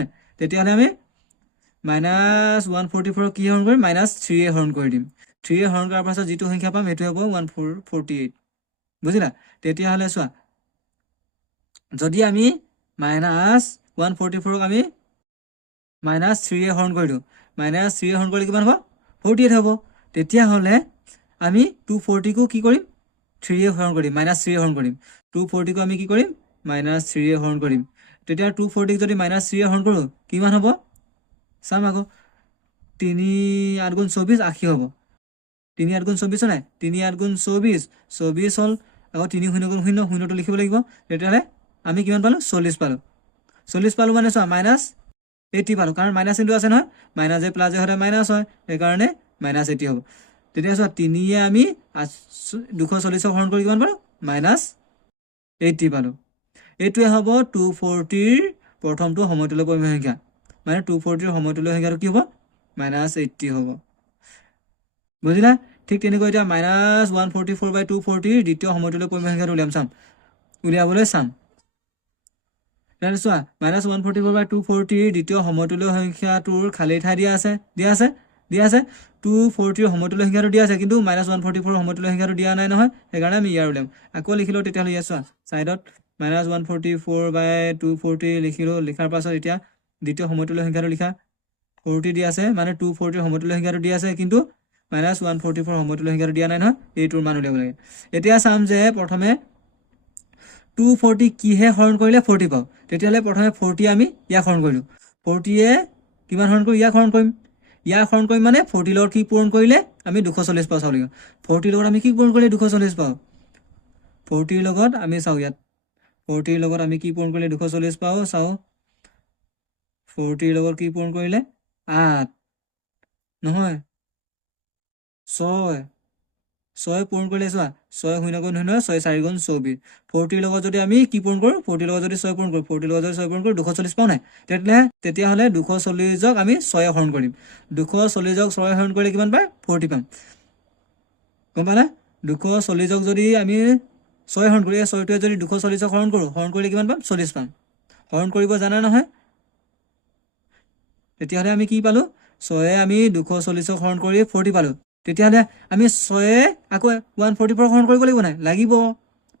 নাই তেতিয়াহ'লে আমি -144 কি হৰণ কৰিম -3 হৰণ কৰি দিম 3 হৰণ কৰাৰ পাছত যিটো সংখ্যা পাম সেইটো হ'ব 148 বুজিলা তেতিয়াহ'লে চোৱা যদি আমি -144ক আমি -3 হৰণ কৰি দিওঁ -3 হৰণ কৰিলে কিমান হ'ব 48 হ'ব তেতিয়াহ'লে আমি 240কো কি কৰিম 3 হৰণ কৰিম -3 হৰণ কৰিম 240কো আমি কি কৰিম -3 হৰণ কৰিম তেতিয়া 240ক যদি -3 হৰণ কৰোঁ কিমান হ'ব চাম আকৌ 3 8 গুণ 24 80 হ'ব 3 8 গুণ 24 নাই 3 8 গুণ 24 24 হ'ল আকৌ 3 0 গুণ 0 0টো লিখিব লাগিব তেতিয়াহ'লে আমি কিমান পালোঁ 40 পালোঁ 40 পালোঁ মানে চোৱা -80 পালোঁ কাৰণ মাইনাছ চিনটো আছে নহয় মাইনাছ প্লাছ হ'লে মাইনাছ হয় সেইকাৰণে -80 হ'ব তেতিয়া চোৱা 3 আমি 240ক হৰণ কৰি কিমান পালোঁ -80 পালোঁ এইটোৱে হ'ব 240ৰ প্ৰথমটো সমতুল্য পৰিমেয় সংখ্যা মানে 240ৰ সমতুল্য সংখ্যাটো কি হ'ব -80 হ'ব বুজিলা ঠিক তেনেকৈ এতিয়া -144/240 দ্বিতীয় সমতুল্য পৰিমেয় সংখ্যাটো উলিয়াবলৈ চাম চোৱা -144/240 দ্বিতীয় সমতুল্য সংখ্যাটোৰ খালী ঠাই দিয়া আছে 240ৰ সমতুল্য সংখ্যাটো দিয়া আছে কিন্তু -144ৰ সমতুল্য সংখ্যাটো দিয়া নাই নহয় সেইকাৰণে আমি ইয়াৰ উলিয়াম আকৌ লিখিলোঁ তেতিয়াহ'লে ইয়াত চোৱা চাইডত -144/240 লিখিলোঁ লিখাৰ পাছত এতিয়া দ্বিতীয় সমতুল্য সংখ্যাটো লিখা 40 দিয়া আছে মানে 240ৰ সমতুল্য সংখ্যাটো দিয়া আছে কিন্তু -144 সমতুল্য সংখ্যাটো দিয়া নাই নহয় এইটোৰ মান উলিয়াব লাগে এতিয়া চাম যে প্ৰথমে 240 কিহে হৰণ কৰিলে 40 পাওঁ তেতিয়াহ'লে প্ৰথমে 40 আমি ইয়াক হৰণ কৰিলোঁ 40 কিমান হৰণ কৰিম ইয়াক হৰণ কৰিম মানে 40 লগত কি পূৰণ কৰিলে আমি 240 পাওঁ চাওঁ লাগিব 40 লগত আমি কি পূৰণ কৰিলে 240 পাওঁ 40 লগত আমি চাওঁ ইয়াত 40 লগত আমি কি পূৰণ কৰিলে 240 পাওঁ চাওঁ 40 লগত কি পূৰণ কৰিলে 8 নহয় 6 পূৰণ কৰিলে চোৱা 6 0 গুণ 0 6 4 গুণ 24 40 লগত যদি আমি কি পূৰণ কৰোঁ 40 লগত যদি 6 পূৰণ কৰোঁ 40 লগত যদি 6 পূৰণ কৰোঁ 240 পাওঁ নাই তেতিয়াহ'লে 240ক আমি 6 হৰণ কৰিম 240ক 6 হৰণ কৰিলে কিমান পায় 40 পাম গম পালা 240ক যদি আমি 6 হৰণ কৰোঁ এই 6টোৱে যদি 240ক হৰণ কৰিলে কিমান পাম 40 পাম হৰণ কৰিব জানা নহয় তেতিয়াহ'লে আমি কি পালোঁ 6 আমি 240ক হৰণ কৰি 40 পালোঁ তেতিয়াহ'লে আমি 6 আকৌ 144 হৰণ কৰিব লাগিব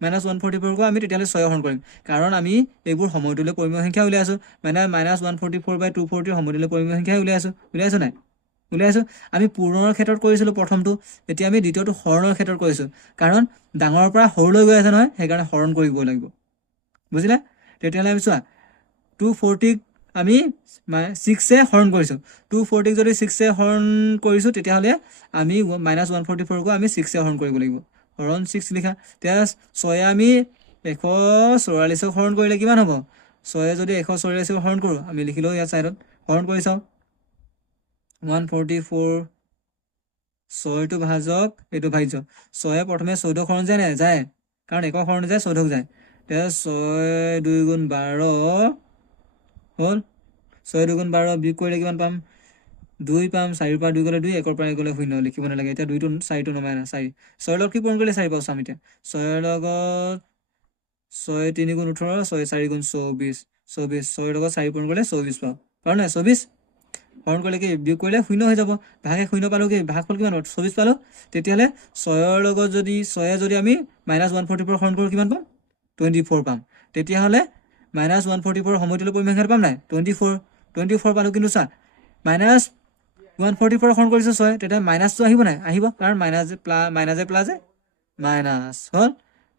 -144কো আমি তেতিয়াহ'লে 6 হৰণ কৰিম কাৰণ আমি এইবোৰ সমতুল্য পৰিমেয় সংখ্যা উলিয়াইছোঁ -144/240 সমতুল্য পৰিমেয় সংখ্যাই উলিয়াইছোঁ নাই উলিয়াইছোঁ আমি পূৰণৰ ক্ষেত্ৰত কৰিছিলোঁ প্ৰথমটো এতিয়া আমি দ্বিতীয়টো হৰণৰ ক্ষেত্ৰত কৰিছোঁ কাৰণ ডাঙৰৰ পৰা সৰুলৈ গৈ আছে নহয় সেইকাৰণে হৰণ কৰিব লাগিব বুজিলা তেতিয়াহ'লে আমি চোৱা 240ক আমি 6 হৰণ কৰিছোঁ 240ক যদি 6 হৰণ কৰিছোঁ তেতিয়াহ'লে আমি -144কো আমি 6 হৰণ কৰিব লাগিব হৰণ 6 লিখা তেতিয়া 6 আমি 144ক হৰণ কৰিলে কিমান হ'ব 6 যদি 144ক হৰণ কৰোঁ আমি লিখিলোঁ ইয়াত চাইডত হৰণ কৰি চাওঁ 144 6টো ভাজক এইটো ভাজ্য 6 প্ৰথমে 14 হৰণ যায় নাই যায় কাৰণ 1 হৰণ যায় 14 যায় তেতিয়া 6 2 গুণ 12 হ'ল 6 2 গুণ 12 বিয়োগ কৰিলে কিমান পাম 2 পাম 4 পৰা 2 গ'লে 2 1 পৰা 1 গ'লে 0 লিখিব নালাগে এতিয়া 2টো 4টো নমাই না 4 6 লগত কি পূৰণ কৰিলে 4 পাওঁ চাম এতিয়া 6 লগত 6 3 গুণ 18 6 4 গুণ 24 6 লগত 4 পূৰণ কৰিলে 24 পাওঁ পাৰোঁ নাই 24 হৰণ কৰিলে কি বিয়োগ কৰিলে 0 হৈ যাব ভাগে 0 পালো কি ভাগফল কিমান হ'ব 24 পালো তেতিয়াহ'লে 6ৰ লগত যদি 6 যদি আমি -144 হৰণ কৰোঁ কিমান পাম 24 পাম তেতিয়াহ'লে -144 সমতুল্য পৰিমেয় সংখ্যাটো পাম নাই 24 পালো কিন্তু চা -144 হৰণ কৰিছে 6 তেতিয়া মাইনাছটো আহিব নাই আহিব কাৰণ মাইনাছে প্লাছে মাইনাছ হ'ল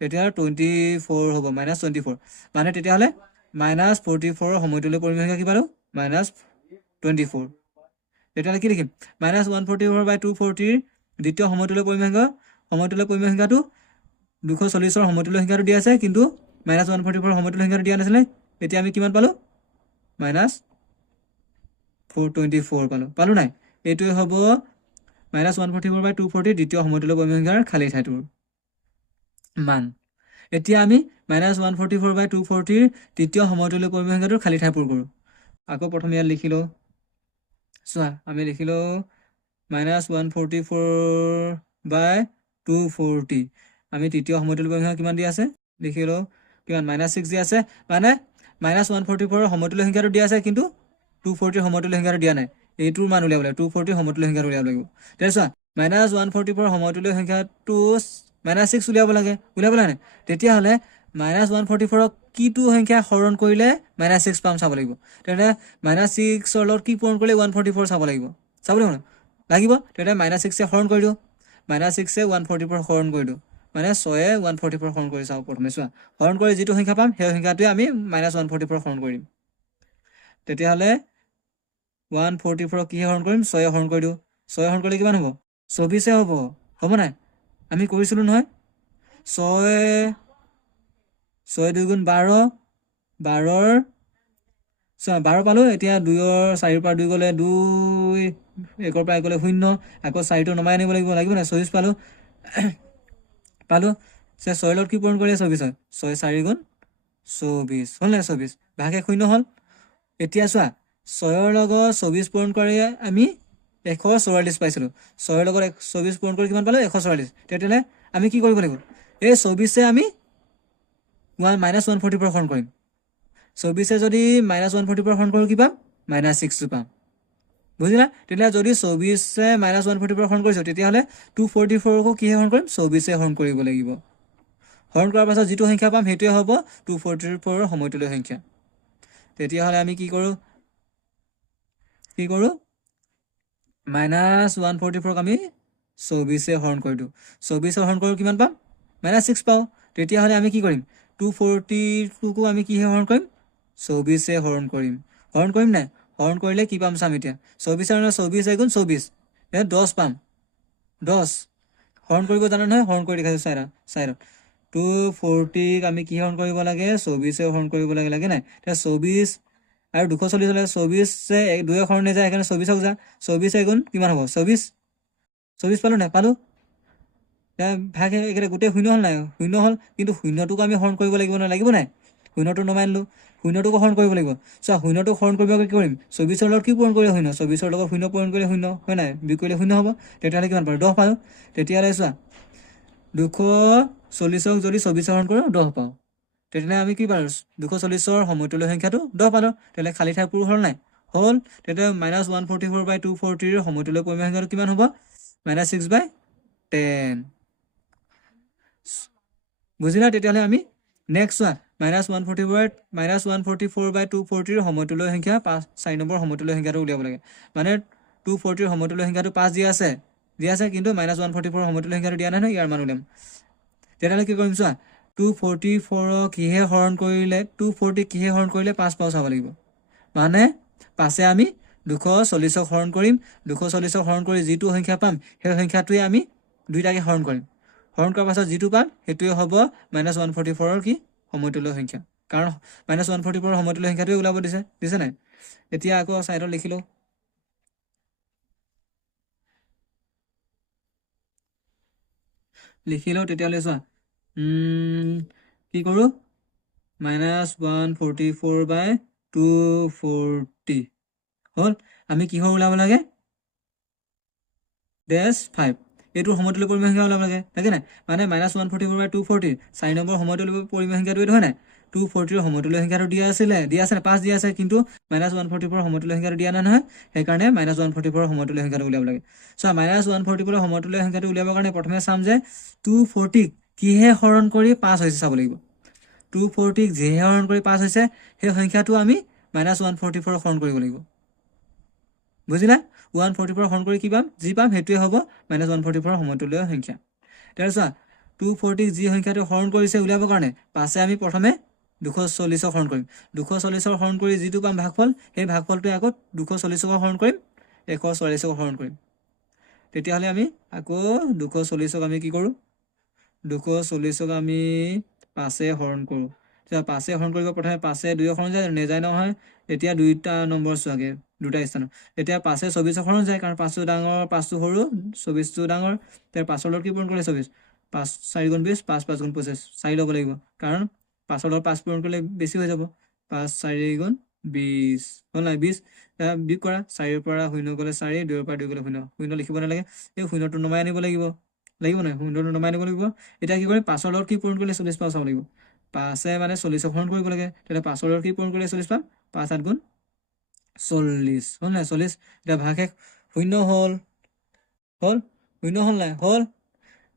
তেতিয়া 24 হ'ব -24 মানে তেতিয়াহ'লে -44 সমতুল্য পৰিমেয় সংখ্যা কি পালো -24 তেতিয়াহ'লে কি লিখিম -144/240 দ্বিতীয় সমতুল্য পৰিমেয় সংখ্যাটো 240ৰ সমতুল্য সংখ্যাটো দিয়া আছে কিন্তু -144 সমতুল্য সংখ্যাটো দিয়া নাছিলে এতিয়া আমি কিমান পালো -424 পালো নাই এইটোৱে হ'ব -144/240 দ্বিতীয় সমতুল্য পৰিমেয় সংখ্যাৰ খালী ঠাইটোৰ মান এতিয়া আমি -144/240 তৃতীয় সমতুল্য পৰিমেয় সংখ্যাটোৰ খালী ঠাই পূৰ কৰোঁ আকৌ প্ৰথম ইয়াত লিখিলো চোৱা আমি লিখিলো -144/240 আমি তৃতীয় সমতুল্য পৰিমেয় সংখ্যা কিমান দিয়া আছে লিখিলো কিমান -6 দিয়া আছে মানে -144 সমতুল্য সংখ্যাটো দিয়া আছে কিন্তু 240 সমতুল্য সংখ্যাটো দিয়া নাই এইটোৰ মান উলিয়াব লাগিব 240 সমতুল্য সংখ্যাটো উলিয়াব লাগিব তেতিয়া চোৱা -144 সমতুল্য সংখ্যাটো -6 উলিয়াব লাগে নাই তেতিয়াহ'লে -144 কিটো সংখ্যা হৰণ কৰিলে -6 পাম চাব লাগিব তেনে -6ৰ লগত কি পূৰণ কৰিলে 144 চাব লাগিব লাগিব তেতিয়া -6 হৰণ কৰি দিওঁ -6 144 হৰণ কৰি দিওঁ মানে 6 144 হৰণ কৰি চাওঁ প্ৰথমে চোৱা হৰণ কৰি যিটো সংখ্যা পাম সেই সংখ্যাটোৱে আমি -144 হৰণ কৰিম তেতিয়াহ'লে 144 কি হৰণ কৰিম 6 হৰণ কৰি দিওঁ 6 হৰণ কৰিলে কিমান হ'ব 24 হ'ব নাই আমি কৰিছিলোঁ নহয় 6 2 গুণ 12 12ৰ 12 পালো এতিয়া 2ৰ 4ৰ পৰা 2 গ'লে 2 1ৰ পৰা 1 গ'লে 0 আকৌ 4টো নমাই আনিব লাগিব নাই 24 পালো 6ৰ লগত কি পূৰণ কৰিলে 24 হয় 6 4 গুণ 24 হ'ল নাই 24 ভাগে 0 হ'ল এতিয়া চোৱা 6ৰ লগত 24 পূৰণ কৰি আমি 144 পাইছিলোঁ 6ৰ লগত 24 পূৰণ কৰি কিমান পালো 144 তেতিয়াহ'লে আমি কি কৰিব লাগিব এই 24 আমি -144 হৰণ কৰিম 24 যদি -144 হৰণ কৰোঁ কি পাম -6 পাম বুজিলা তেতিয়াহ'লে যদি 24 -144 হৰণ কৰিছোঁ তেতিয়াহ'লে 244কো কিহে হৰণ কৰিম 24 হৰণ কৰিব লাগিব হৰণ কৰাৰ পাছত যিটো সংখ্যা পাম সেইটোৱে হ'ব 244ৰ সমতুল্য সংখ্যা তেতিয়াহ'লে আমি কি কৰোঁ -144ক আমি 24 হৰণ কৰি দিওঁ 24 হৰণ কৰোঁ কিমান পাম -6 পাওঁ তেতিয়াহ'লে আমি কি কৰিম 242কো আমি কিহে হৰণ কৰিম 24 হৰণ কৰিম নাই হৰণ কৰিলে কি পাম চাম এতিয়া 24 গুণ 24 10 পাম 10 হৰণ কৰিব জানো নহয় হৰণ কৰি দেখাইছোঁ চাইডত 240ক আমি কি হৰণ কৰিব লাগে 24 হৰণ কৰিব লাগে নাই এতিয়া 24 আৰু 240 হ'লে 24 2 হৰণ নেযায় সেইকাৰণে 24ক যা 24 গুণ কিমান হ'ব 24 পালো নাই পালো ভাগে এইকেইটা গোটেই 0 হ'ল নাই 0 হ'ল কিন্তু 0টোক আমি হৰণ কৰিব লাগিব নাই 0টো নমাই আনিলোঁ 0টোকো হৰণ কৰিব লাগিব চোৱা 0টোক হৰণ কৰিব কি কৰিম 24ৰ লগত কি পূৰণ কৰিলে 0 24ৰ লগত 0 পূৰণ কৰিলে 0 হয় নাই বিয়োগ কৰিলে 0 হ'ব তেতিয়াহ'লে কিমান পালোঁ 10 পালোঁ তেতিয়াহ'লে চোৱা 240ক যদি 24 হৰণ কৰোঁ 10 পাওঁ তেতিয়াহ'লে আমি কি পালোঁ 240ৰ সমতুল্য সংখ্যাটো 10 পালোঁ তেতিয়াহ'লে খালী ঠাই পূৰ হ'ল নাই হ'ল তেতিয়া -144/240ৰ সমতুল্য পৰিমেয় সংখ্যাটো কিমান হ'ব -6/10 বুজিলা তেতিয়াহ'লে আমি নেক্সট চোৱা -144/240ৰ সমতুল্য সংখ্যা 4 নম্বৰ সমতুল্য সংখ্যাটো উলিয়াব লাগে মানে 240ৰ সমতুল্য সংখ্যাটো 5 দিয়া আছে কিন্তু -144ৰ সমতুল্য সংখ্যাটো দিয়া নাই নহয় ইয়াৰ মান উলিয়াম তেতিয়াহ'লে কি কৰিম চোৱা 240 কিহে হৰণ কৰিলে 5 পাওঁ চাব লাগিব মানে 5 আমি 240ক হৰণ কৰিম 240ক হৰণ কৰি যিটো সংখ্যা পাম সেই সংখ্যাটোৱে আমি দুইটাকে হৰণ কৰিম হৰণ কৰাৰ পাছত যিটো পাম সেইটোৱে হ'ব -144ৰ কি সমতুল্য সংখ্যা কাৰণ -144ৰ সমতুল্য সংখ্যাটোৱে ওলাব দিছে নাই এতিয়া আকৌ চাইডত লিখিলোঁ তেতিয়াহ'লে চোৱা কি কৰোঁ -144/240 হ'ল আমি কিহৰ ওলাব লাগে -5 এইটোৰ সমতুল্য পৰিমেয় সংখ্যা ওলাব লাগে তাকে নাই মানে -144/240 4 নম্বৰ সমতুল্য পৰিমেয় সংখ্যাটো এইটো হয় নাই 240 ৰ সমতুল্য সংখ্যাটো দিয়া আছে 5 দিয়া আছে কিন্তু -144 ৰ সমতুল্য সংখ্যাটো দিয়া নাই নহয় সেইকাৰণে -144 ৰ সমতুল্য সংখ্যাটো উলিয়াব লাগে সো -144 ৰ সমতুল্য সংখ্যাটো উলিয়াবৰ কাৰণে প্ৰথমে চাম যে 240 কিহে হৰণ কৰি 5 হৈছে চাব লাগিব 240 যিহে হৰণ কৰি 5 হৈছে সেই সংখ্যাটো আমি -144 হৰণ কৰিব লাগিব বুজিলা 144 হৰণ কৰি কি পাম যি পাম সেইটোৱে হ'ব -144 সমতুল্য সংখ্যা তাৰপিছত 240 যি সংখ্যাটো হৰণ কৰিছে উলিয়াবৰ কাৰণে পাছে আমি প্ৰথমে 240 হৰণ কৰিম 240 হৰণ কৰি যিটো পাম ভাগফল সেই ভাগফলটো আকৌ 240 হৰণ কৰিম 144 হৰণ কৰিম তেতিয়াহ'লে আমি আকৌ 240 আমি কি কৰোঁ 240 আমি পাছে হৰণ কৰোঁ তেতিয়া পাছে হৰণ কৰিব প্ৰথমে পাছে 2 হৰণ যায় নেযায় নহয় এতিয়া দুইটা নম্বৰ চোৱাগে দুটা স্থান এতিয়া পাছে 24 হৰণ যায় কাৰণ 5টো ডাঙৰ 5টো সৰু 24টো ডাঙৰ তাৰ পাছৰ লগত কি পূৰণ কৰিলে 24 5 4 গুণ 20 5 5 গুণ 25 4 ল'ব লাগিব কাৰণ পাছৰ লগত 5 পূৰণ কৰিলে বেছি হৈ যাব 5 4 গুণ 20 হ'ল নাই 20 বিয়োগ কৰা 4 ৰ পৰা 0 গ'লে 4 2 ৰ পৰা 2 গ'লে 0 0 লিখিব নালাগে এই 0টো নমাই আনিব লাগিব নাই 0টো নমাই আনিব লাগিব এতিয়া কি কৰিম পাছৰ লগত কি পূৰণ কৰিলে 40 পাওঁ চাব লাগিব 5 মানে 40 হৰণ কৰিব লাগে তেতিয়া পাছৰ লগত কি পূৰণ কৰিলে 40 পাম 5 7 গুণ 40 হ'ল নাই 40 এতিয়া ভাগ শেষ 0 হ'ল 0 হ'ল নাই হ'ল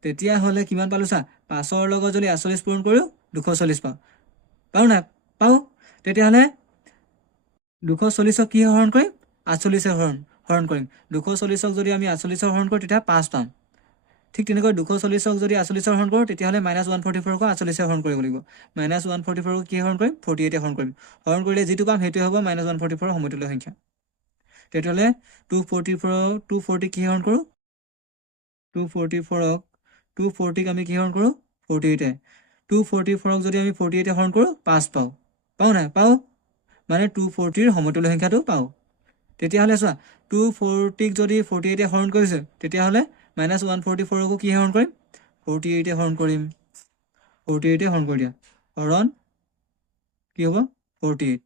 তেতিয়া হ'লে কিমান পালো চা 5ৰ লগত যদি 48 পূৰণ কৰোঁ 240 পাওঁ নাই পাওঁ তেতিয়াহ'লে 240 কি হৰণ কৰিম 48 হৰণ কৰিম 240 যদি আমি 48 হৰণ কৰোঁ তেতিয়া 5 পাম ঠিক তেনেকৈ 240 যদি 48 হৰণ কৰোঁ তেতিয়াহ'লে -144 ক 48 হৰণ কৰিব লাগিব -144 কি হৰণ কৰিম 48 হৰণ কৰিম হৰণ কৰিলে যিটো পাম সেইটোৱে হ'ব -144 সমতুল্য সংখ্যা তেতিয়াহ'লে 240 কি হৰণ কৰোঁ 240 আমি কি হৰণ কৰোঁ 48 244 যদি আমি 48 হৰণ কৰোঁ 5 পাওঁ নাই পাওঁ মানে 240 সমতুল্য সংখ্যাটো পাওঁ তেতিয়াহ'লে চোৱা 240 যদি 48 হৰণ কৰিছে তেতিয়াহ'লে -144 কো কি হৰণ কৰিম 48 হৰণ কৰিম 48 হৰণ কৰি দিয়া হৰণ কি হ'ব 48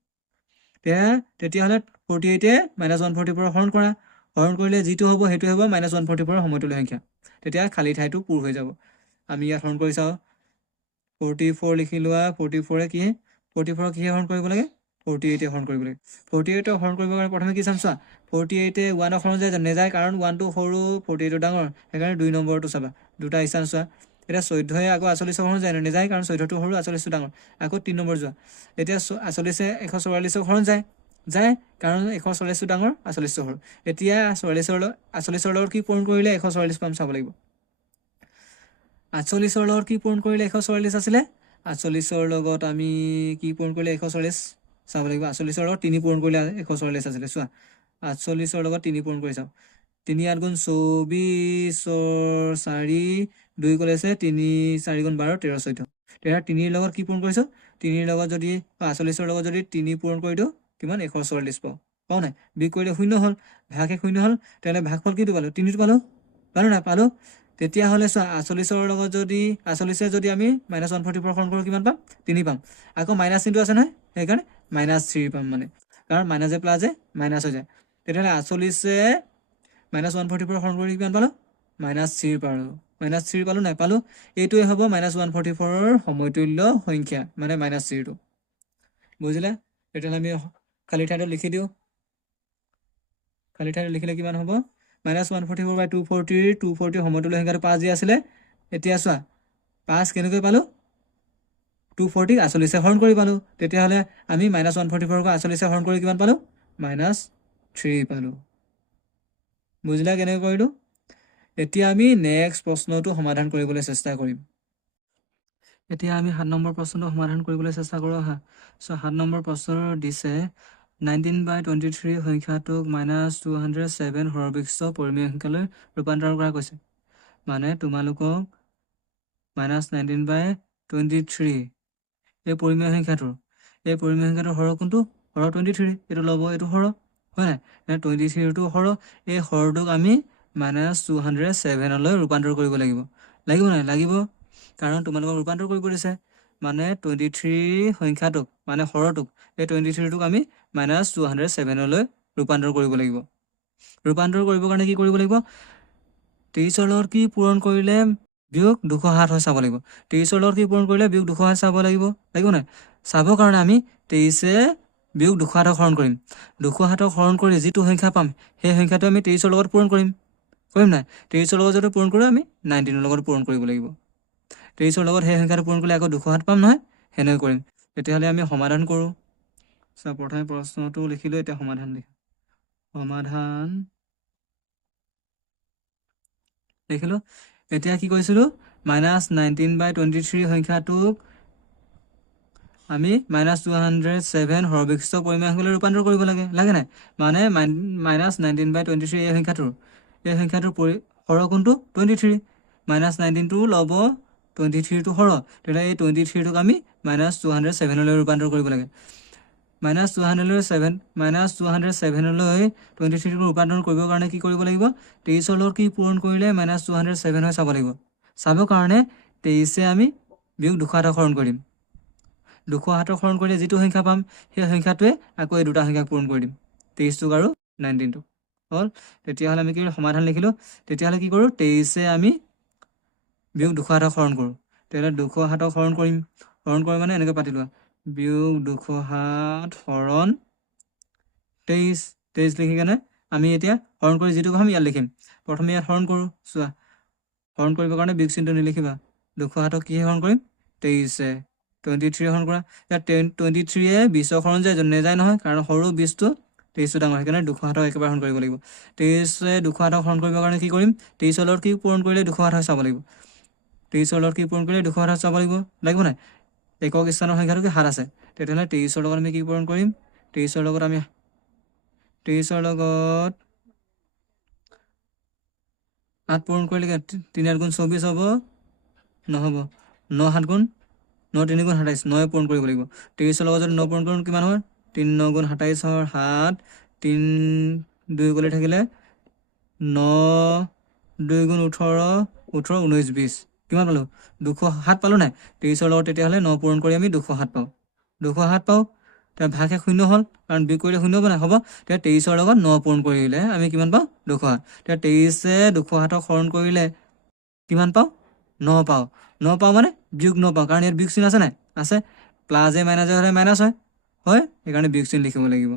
তেতিয়াহ'লে 48 -144 হৰণ কৰা হৰণ কৰিলে যিটো হ'ব সেইটোৱে হ'ব -144 সমতুল্য সংখ্যা তেতিয়া খালী ঠাইটো পূৰ হৈ যাব আমি ইয়াত হৰণ কৰি চাওঁ 44 লিখি লোৱা 44 কি 44 কিহে হৰণ কৰিব লাগে 48 হৰণ কৰিব লাগে 48 হৰণ কৰিবৰ কাৰণে প্ৰথমে কি চাম চোৱা 48 1 হৰণ যায় নেযায় কাৰণ 1টো সৰু 48 ডাঙৰ সেইকাৰণে 2 নম্বৰটো চাবা দুটা স্থান চোৱা এতিয়া 14 আকৌ 48 হৰণ যায় নেযায় কাৰণ 14টো সৰু 48টো ডাঙৰ আকৌ 3 নম্বৰ যোৱা এতিয়া 48 144 হৰণ যায় কাৰণ 144টো ডাঙৰ 48টো সৰু এতিয়া 48ৰ লগত কি পূৰণ কৰিলে 144 পাম চাব লাগিব 48ৰ লগত কি পূৰণ কৰিলে 144 আছিলে 48ৰ লগত আমি কি পূৰণ কৰিলে 144 চাব লাগিব 48ৰ লগত 3 পূৰণ কৰিলে 144 আছিলে চোৱা 48ৰ লগত 3 পূৰণ কৰি চাওঁ 3 8 গুণ 24 4 2 কৰিছে 3 4 গুণ 12 13 14 তেতিয়া 3ৰ লগত কি পূৰণ কৰিছোঁ 3ৰ লগত যদি 48ৰ লগত যদি 3 পূৰণ কৰি দিওঁ কিমান 144 পাওঁ নাই বিয়োগ কৰিলে 0 হ'ল ভাগে 0 হ'ল তেতিয়াহ'লে ভাগফল কিটো পালোঁ 3টো পালোঁ নাই পালোঁ তেতিয়াহ'লে চোৱা 48ৰ লগত যদি 48 যদি আমি -144 হৰণ কৰোঁ কিমান পাম 3 পাম আকৌ মাইনাছ চিনটো আছে নহয় সেইকাৰণে -3 পাম মানে কাৰণ মাইনাছে প্লাছে মাইনাছ হৈ যায় তেতিয়াহ'লে 48 -144 হৰণ কৰি কিমান পালোঁ -3 পালোঁ -3 পালোঁ নাই পালোঁ এইটোৱে হ'ব -144 সমতুল্য সংখ্যা মানে -3টো বুজিলা তেতিয়াহ'লে আমি খালী ঠাইটো লিখি দিওঁ খালী ঠাইটো লিখিলে কিমান হ'ব -144/240 সমতুল্য সংখ্যাটো 5 দিয়া আছিলে এতিয়া চোৱা 5 কেনেকৈ পালোঁ 240 48 হৰণ কৰি পালোঁ তেতিয়াহ'লে আমি -144 ক 48 হৰণ কৰি কিমান পালোঁ -3 পালোঁ বুজিলা কেনেকৈ কৰিলোঁ এতিয়া আমি নেক্সট প্ৰশ্নটো সমাধান কৰিবলৈ চেষ্টা কৰিম এতিয়া আমি 7 নম্বৰ প্ৰশ্নটো সমাধান কৰিবলৈ চেষ্টা কৰোঁ আহা 7 নম্বৰ প্ৰশ্ন দিছে 19/23 সংখ্যাটোক -207 সৰবিষ্ট পৰিমেয় সংখ্যালৈ ৰূপান্তৰ কৰা কৈছে মানে তোমালোকক -19/23 এই পৰিমেয় সংখ্যাটোৰ হৰ কোনটো হৰ 23 এইটো ল'ব এইটো হৰ হয় নাই 23টো হৰ এই হৰটোক আমি -207লৈ ৰূপান্তৰ কৰিব লাগিব নাই লাগিব কাৰণ তোমালোকক ৰূপান্তৰ কৰিব দিছে মানে 23 সংখ্যাটোক মানে হৰটোক এই 23টোক আমি -207লৈ ৰূপান্তৰ কৰিব লাগিব ৰূপান্তৰ কৰিবৰ কাৰণে কি কৰিব লাগিব 23ৰ লগত কি পূৰণ কৰিলে বিয়োগ 207 হয় চাব লাগিব 23ৰ লগত কি পূৰণ কৰিলে বিয়োগ 207 চাব লাগিব নাই চাবৰ কাৰণে আমি 23 বিয়োগ 207 হৰণ কৰিম 207 হৰণ কৰি যিটো সংখ্যা পাম সেই সংখ্যাটো আমি 23ৰ লগত পূৰণ কৰিম নাই 23ৰ লগত যদি পূৰণ কৰোঁ আমি 19ৰ লগত পূৰণ কৰিব লাগিব 23ৰ লগত সেই সংখ্যাটো পূৰণ কৰিলে আকৌ 207 পাম নহয় সেনেকৈ কৰিম তেতিয়াহ'লে আমি সমাধান কৰোঁ প্ৰথমে প্ৰশ্নটো লিখিলো এতিয়া সমাধান লিখিলো এতিয়া কি কৈছিলো -19/23 সংখ্যাটোক আমি -207 সৰবিশিষ্ট পৰিমেয় সংখ্যালৈ ৰূপান্তৰ কৰিব লাগে নাই মানে -19/23 এই সংখ্যাটোৰ হৰ কোনটো 23 -19টো ল'ব 23টো হৰ তেতিয়া এই 23টোক আমি -207 লৈ ৰূপান্তৰ কৰিব লাগে -207 লৈ 23টোক ৰূপান্তৰ কৰিবৰ কাৰণে কি কৰিব লাগিব 23ৰ লগত কি পূৰণ কৰিলে -207 হয় চাব লাগিব চাবৰ কাৰণে 23 আমি বিয়োগ 207 হৰণ কৰিম 207 হৰণ কৰিলে যিটো সংখ্যা পাম সেই সংখ্যাটোৱে আকৌ এই দুটা সংখ্যাক পূৰণ কৰি দিম 23টোক আৰু 19টোক হ'ল তেতিয়াহ'লে আমি কি সমাধান লিখিলো তেতিয়াহ'লে কি কৰোঁ 23 আমি বিয়োগ 207 হৰণ কৰোঁ তেতিয়াহ'লে 207 হৰণ কৰিম মানে এনেকৈ পাতি লোৱা বিয়োগ 207 হৰণ 23 লিখি কেনে আমি এতিয়া হৰণ কৰি যিটো পাম ইয়াত লিখিম প্ৰথমে ইয়াত হৰণ কৰোঁ চোৱা হৰণ কৰিবৰ কাৰণে বিয়োগ চিহ্নটো নিলিখিবা 207 কি হৰণ কৰিম 23 23 হৰণ কৰা ইয়াত 23 20 হৰণ নেযায় নহয় কাৰণ সৰু 20টো 23 ডাঙৰ সেইকাৰণে 207 একেবাৰে হৰণ কৰিব লাগিব 23 207 হৰণ কৰিবৰ কাৰণে কি কৰিম 23ৰ লগত কি পূৰণ কৰিলে 207 চাব লাগিব 23ৰ লগত কি পূৰণ কৰিলে 207 চাব লাগিব নাই একক স্থানৰ সংখ্যাটো কি 7 আছে তেতিয়াহ'লে 23ৰ লগত আমি কি পূৰণ কৰিম 23ৰ লগত আমি 8 পূৰণ কৰিলে 3 গুণ 24 হ'ব নহ'ব 9 7 গুণ 9 3 গুণ 27 9 পূৰণ কৰিব লাগিব 23ৰ লগত যদি 9 পূৰণ কৰোঁ কিমান হয় 3 9 গুণ 27 হয় 7 3 2 গ'লে থাকিলে 9 2 গুণ 18 19 20 কিমান পালোঁ 207 পালোঁ নাই 23ৰ লগত তেতিয়াহ'লে 9 পূৰণ কৰি আমি 207 পাওঁ তেতিয়া ভাগে 0 হ'ল কাৰণ বিয়োগ কৰিলে 0 হ'ব নাই হ'ব তেতিয়া 23ৰ লগত 9 পূৰণ কৰিলে আমি কিমান পাওঁ 207 তেতিয়া 23 207 হৰণ কৰিলে কিমান পাওঁ 9 পাওঁ 9 পাওঁ মানে বিয়োগ 9 পাওঁ কাৰণ ইয়াত বিয়োগ চিন আছে নাই আছে প্লাছে মাইনাছে হ'লে মাইনাছ হয় সেইকাৰণে বিয়োগ চিন লিখিব লাগিব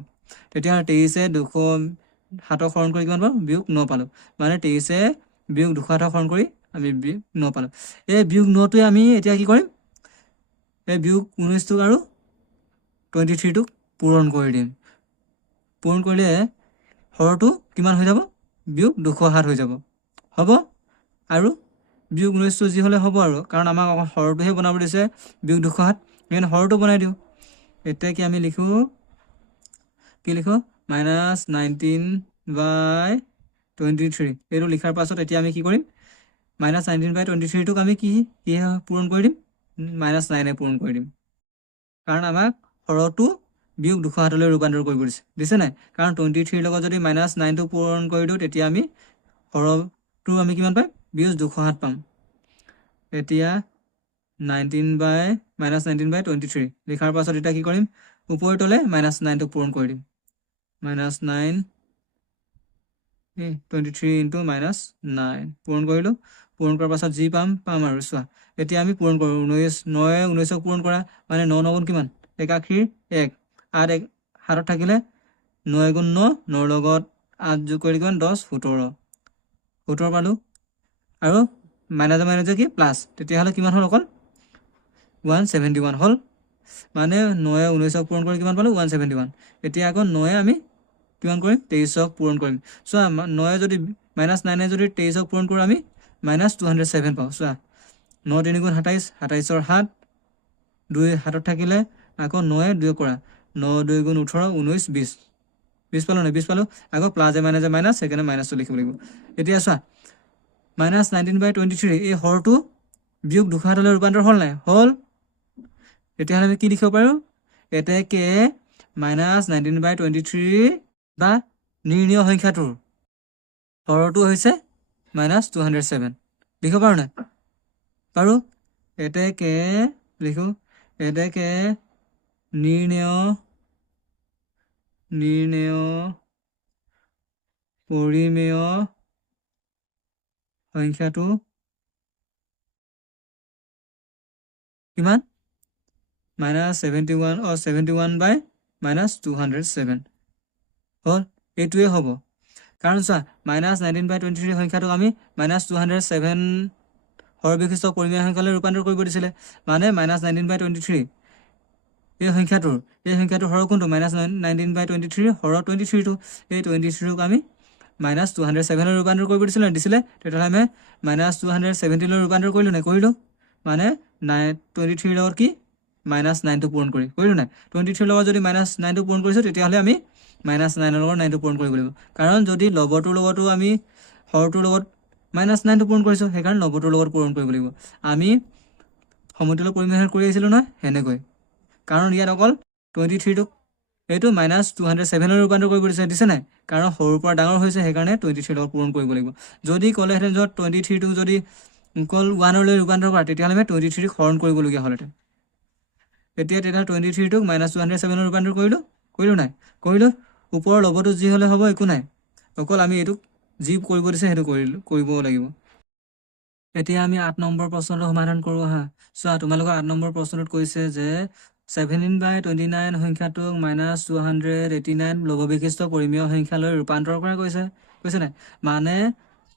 তেতিয়া 23 207 হৰণ কৰি কিমান পাওঁ বিয়োগ 9 পালোঁ মানে 23 বিয়োগ 207 হৰণ কৰি আমি বিয়োগ 9 পালোঁ এই বিয়োগ 9টোৱে আমি এতিয়া কি কৰিম এই বিয়োগ 19টোক আৰু 23টোক পূৰণ কৰি দিম পূৰণ কৰিলে হৰটো কিমান হৈ যাব বিয়োগ 207 হৈ যাব হ'ব আৰু বিয়োগ 19টো যি হ'লে হ'ব আৰু কাৰণ আমাক অকল হৰটোহে বনাব দিছে বিয়োগ 207 সেইকাৰণে হৰটো বনাই দিওঁ এতিয়া কি আমি লিখোঁ -19/23 এইটো লিখাৰ পাছত এতিয়া আমি কি কৰিম -19/23টোক আমি কি পূৰণ কৰি দিম -9 পূৰণ কৰি দিম কাৰণ আমাক হৰটো বিয়োগ 207 লৈ ৰূপান্তৰ কৰিব দিছে নাই কাৰণ 23ৰ লগত যদি -9টো পূৰণ কৰি দিওঁ তেতিয়া আমি হৰটো আমি কিমান পাম বিয়োগ 207 পাম এতিয়া -19/23 লিখাৰ পাছত এতিয়া কি কৰিম ওপৰ তলে -9টোক পূৰণ কৰি দিম -9 23 × -9 পূৰণ কৰিলোঁ পূৰণ কৰাৰ পাছত যি পাম আৰু চোৱা এতিয়া আমি পূৰণ কৰোঁ 19ক পূৰণ কৰা মানে 9 9 গুণ কিমান 81 1 8 7 থাকিলে 9 গুণ 9 9ৰ লগত 8 যোগ কৰি কিমান 10 17 পালোঁ আৰু মাইনাছে কি প্লাছ তেতিয়াহ'লে কিমান হ'ল অকল 171 হ'ল মানে 9 19ক পূৰণ কৰি কিমান পালোঁ 171 এতিয়া আকৌ 9 আমি কিমান কৰিম 23ক পূৰণ কৰিম চোৱা 9 যদি -9 যদি 23ক পূৰণ কৰোঁ আমি -207 পাওঁ চোৱা 9 3 গুণ 27 27ৰ 7 2 7 থাকিলে আকৌ 9 2 কৰা 9 2 গুণ 18 19 20 20 পালোঁ নাই 20 পালোঁ আকৌ প্লাছে মাইনাছে মাইনাছ সেইকাৰণে মাইনাছটো লিখিব লাগিব এতিয়া চোৱা -19/23 এই হৰটো বিয়োগ 207 লৈ ৰূপান্তৰ হ'ল নাই হ'ল তেতিয়াহ'লে আমি কি লিখিব পাৰোঁ এতেকে -19/23 বা নিৰ্ণীয় সংখ্যাটোৰ হৰটো হৈছে -207 লিখিব পাৰোঁ নাই পাৰোঁ এতেকে লিখোঁ এতেকে নিৰ্ণয় পৰিমেয় সংখ্যাটো কিমান -71 71 বাই -207 হ'ল এইটোৱে হ'ব কাৰণ চোৱা -19/23 সংখ্যাটোক আমি -207 হৰ বিশিষ্ট পৰিমেয় সংখ্যালৈ ৰূপান্তৰ কৰিব দিছিলে মানে -19/23 এই সংখ্যাটোৰ হৰ কোনটো -19/23 হৰ 23টো এই 23ক আমি -207 লৈ ৰূপান্তৰ কৰিব দিছিলে তেতিয়াহ'লে আমি -270 লৈ ৰূপান্তৰ কৰিলোঁ নাই কৰিলোঁ মানে 23 লগত কি -9টো পূৰণ কৰিলোঁ নাই 23 লগত যদি -9টো পূৰণ কৰিছোঁ তেতিয়াহ'লে আমি -9 লগত 9টো পূৰণ কৰিব লাগিব কাৰণ যদি লবটোৰ লগতো আমি হৰটোৰ লগত -9টো পূৰণ কৰিছোঁ সেইকাৰণে লবটোৰ লগত পূৰণ কৰিব লাগিব আমি সমতুল্য পৰিমেয় কৰি আহিছিলোঁ নহয় সেনেকৈ কাৰণ ইয়াত অকল 23টোক এইটো -207 লৈ ৰূপান্তৰ কৰিব দিছে নাই কাৰণ সৰুৰ পৰা ডাঙৰ হৈছে সেইকাৰণে 23 লগত পূৰণ কৰিব লাগিব যদি ক'লেহেঁতেন য'ত 23টোক যদি অকল 1লৈ ৰূপান্তৰ কৰা তেতিয়াহ'লে আমি 23ক হৰণ কৰিবলগীয়া হ'লহেঁতেন তেতিয়া 23টোক -207 লৈ ৰূপান্তৰ কৰিলোঁ নাই কৰিলোঁ ওপৰৰ লবটো যি হ'লে হ'ব একো নাই অকল আমি এইটোক যি কৰিব দিছে সেইটো কৰিব লাগিব এতিয়া আমি 8 নম্বৰ প্ৰশ্নটো সমাধান কৰোঁ আহা চোৱা তোমালোকৰ 8 নম্বৰ প্ৰশ্নটোত কৈছে যে 17/29 সংখ্যাটোক -289 লব বিশিষ্ট পৰিমেয় সংখ্যালৈ ৰূপান্তৰ কৰা কৈছে নাই মানে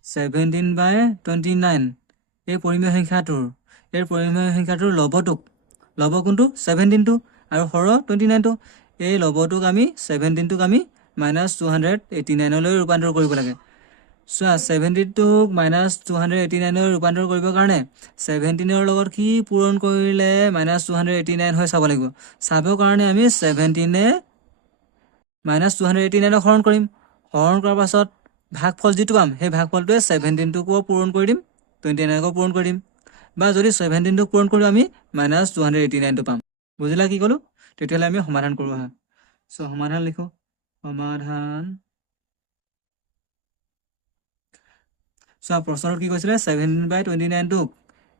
17/29 এই পৰিমেয় সংখ্যাটোৰ লব কোনটো 17টো আৰু হৰ 29টো এই লবটোক আমি 17টোক আমি -289 লৈ ৰূপান্তৰ কৰিব লাগে চোৱা 17টোক -289 লৈ ৰূপান্তৰ কৰিবৰ কাৰণে 17ৰ লগত কি পূৰণ কৰিলে -289 হৈ চাব লাগিব চাবৰ কাৰণে আমি 17এ -289ক হৰণ কৰিম হৰণ কৰাৰ পাছত ভাগফল যিটো পাম সেই ভাগফলটোৱে 17টোকো পূৰণ কৰি দিম 29কো পূৰণ কৰি দিম বা যদি 17টোক পূৰণ কৰোঁ আমি -289টো পাম বুজিলা কি ক'লোঁ তেতিয়াহ'লে আমি সমাধান কৰোঁ আহা সমাধান লিখোঁ সমাধান চোৱা প্ৰশ্নটোত কি কৈছিলে 17/29টোক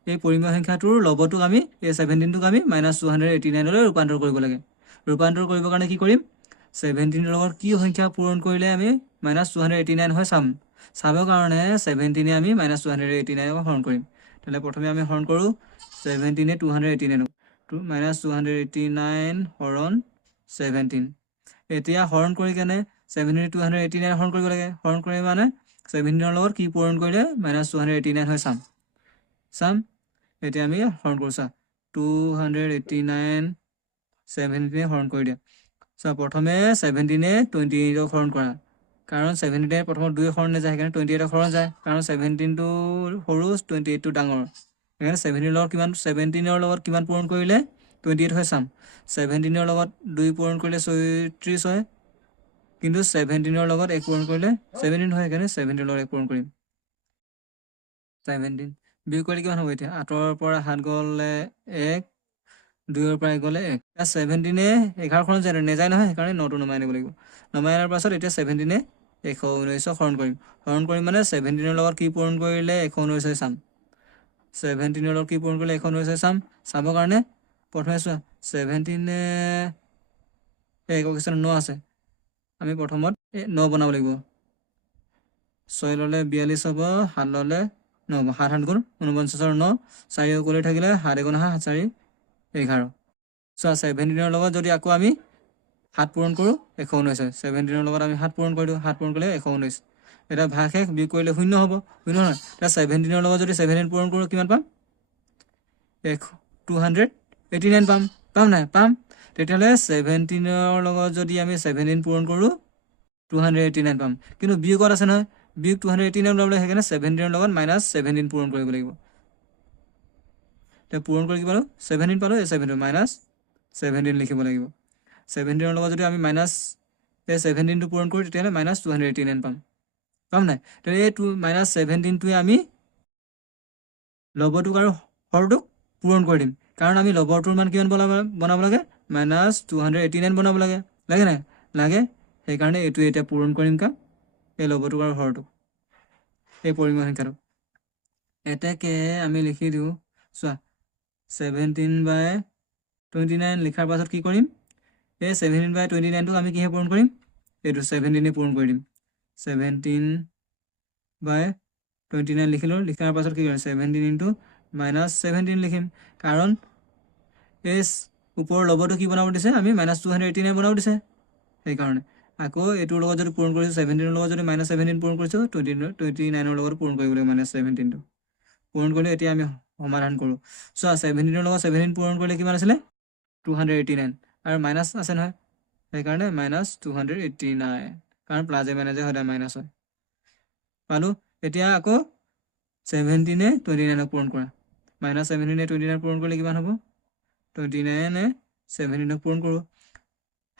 এই পৰিমেয় সংখ্যাটোৰ লবটোক আমি এই 17টোক আমি -289 লৈ ৰূপান্তৰ কৰিব লাগে ৰূপান্তৰ কৰিবৰ কাৰণে কি কৰিম 17ৰ লগত কি সংখ্যা পূৰণ কৰিলে আমি -289 হৈ চাবৰ কাৰণে 17এ আমি -289ক হৰণ কৰিম তেতিয়াহ'লে প্ৰথমে আমি হৰণ কৰোঁ 17এ 289 -289 হৰণ 17 এতিয়া হৰণ কৰি কেনে 17 289 হৰণ কৰিব লাগে হৰণ কৰি মানে 17ৰ লগত কি পূৰণ কৰিলে -289 হৈ চাম এতিয়া আমি হৰণ কৰোঁ চা 289 17এ হৰণ কৰি দিয়া চোৱা প্ৰথমে 17এ 28ক হৰণ কৰা কাৰণ 17এ প্ৰথমত 2 হৰণ নাযায় সেইকাৰণে 28ক হৰণ যায় কাৰণ 17টো সৰু 28টো ডাঙৰ সেইকাৰণে 17ৰ লগত কিমান পূৰণ কৰিলে 28 হৈ চাম 17ৰ লগত 2 পূৰণ কৰিলে 34 হয় কিন্তু 17ৰ লগত 1 পূৰণ কৰিলে 17 হয় সেইকাৰণে 17ৰ লগত 1 পূৰণ কৰিম 17 বিয়োগ কৰিলে কিমান হ'ব এতিয়া 8ৰ পৰা 7 গ'লে 1 2ৰ পৰা 1 গ'লে 1 17এ 11 যায় নেযায় নহয় সেইকাৰণে 9টো নমাই আনিব লাগিব নমাই অনাৰ পাছত এতিয়া 17এ 119ক হৰণ কৰিম মানে 17ৰ লগত কি পূৰণ কৰিলে 119 হৈ চাম 17ৰ লগত কি পূৰণ কৰিলে 119 হৈ চাবৰ কাৰণে প্ৰথমে চোৱা 17এ 1 স্থানত 9 আছে আমি প্ৰথমত 9 বনাব লাগিব 6 ল'লে 42 হ'ব 7 ল'লে 9 হ'ব 7 7 গুণ 49 9 4 অকলে থাকিলে 7 গুণ 7 4 11 চোৱা 17ৰ লগত যদি আকৌ আমি 7 পূৰণ কৰোঁ 119 হয় 17ৰ লগত আমি 7 পূৰণ কৰি দিওঁ 7 পূৰণ কৰিলে 119 এটা ভাগ শেষ বিয়োগ কৰিলে 0 হ'ব 0 নহয় এতিয়া 17ৰ লগত যদি 17 পূৰণ কৰোঁ কিমান পাম 289 পাম নাই পাম তেতিয়াহ'লে 17ৰ লগত যদি আমি 17 পূৰণ কৰোঁ 289 পাম কিন্তু বিয়োগত আছে নহয় বিয়োগ 289 ওলাবলৈ সেইকাৰণে 17ৰ লগত -17 পূৰণ কৰিব লাগিব এতিয়া পূৰণ কৰি কি পালোঁ 17 পালোঁ এই 17 -17 লিখিব লাগিব 17ৰ লগত যদি আমি এই 17টো পূৰণ কৰোঁ তেতিয়াহ'লে -289 পাম নাই তেতিয়া এই -17টোৱে আমি লবটোক আৰু হৰটোক পূৰণ কৰি দিম কাৰণ আমি লবটোৰ মান কিমান বনাব লাগে -289 বনাব লাগে নাই লাগে সেইকাৰণে এইটো এতিয়া পূৰণ কৰিম কাম এই লবটোক আৰু হৰটোক এই পৰিমেয় সংখ্যাটোক এতেকে আমি লিখি দিওঁ চোৱা 17/29 লিখাৰ পাছত কি কৰিম এই 17/29টোক আমি কিহে পূৰণ কৰিম এইটো 17এ পূৰণ কৰি দিম 17/29 29 লিখিলোঁ লিখাৰ পাছত কি কৰিম 17 ইনটু -17 লিখিম কাৰণ এছ ওপৰৰ লবটো কি বনাব দিছে আমি -289 বনাব দিছে সেইকাৰণে আকৌ এইটোৰ লগত যদি পূৰণ কৰিছোঁ 17ৰ লগত যদি -17 পূৰণ কৰিছোঁ 29ৰ লগত পূৰণ কৰিব লাগিব -17টো পূৰণ কৰিলে এতিয়া আমি সমাধান কৰোঁ চোৱা 17ৰ লগত 17 পূৰণ কৰিলে কিমান আছিলে 289 আৰু মাইনাছ আছে নহয় সেইকাৰণে -289 কাৰণ প্লাজে মাইনাজে সদায় মাইনাছ হয় পালোঁ এতিয়া আকৌ 17 29ক পূৰণ কৰা -17 29 পূৰণ কৰিলে কিমান হ'ব 29 17ক পূৰণ কৰোঁ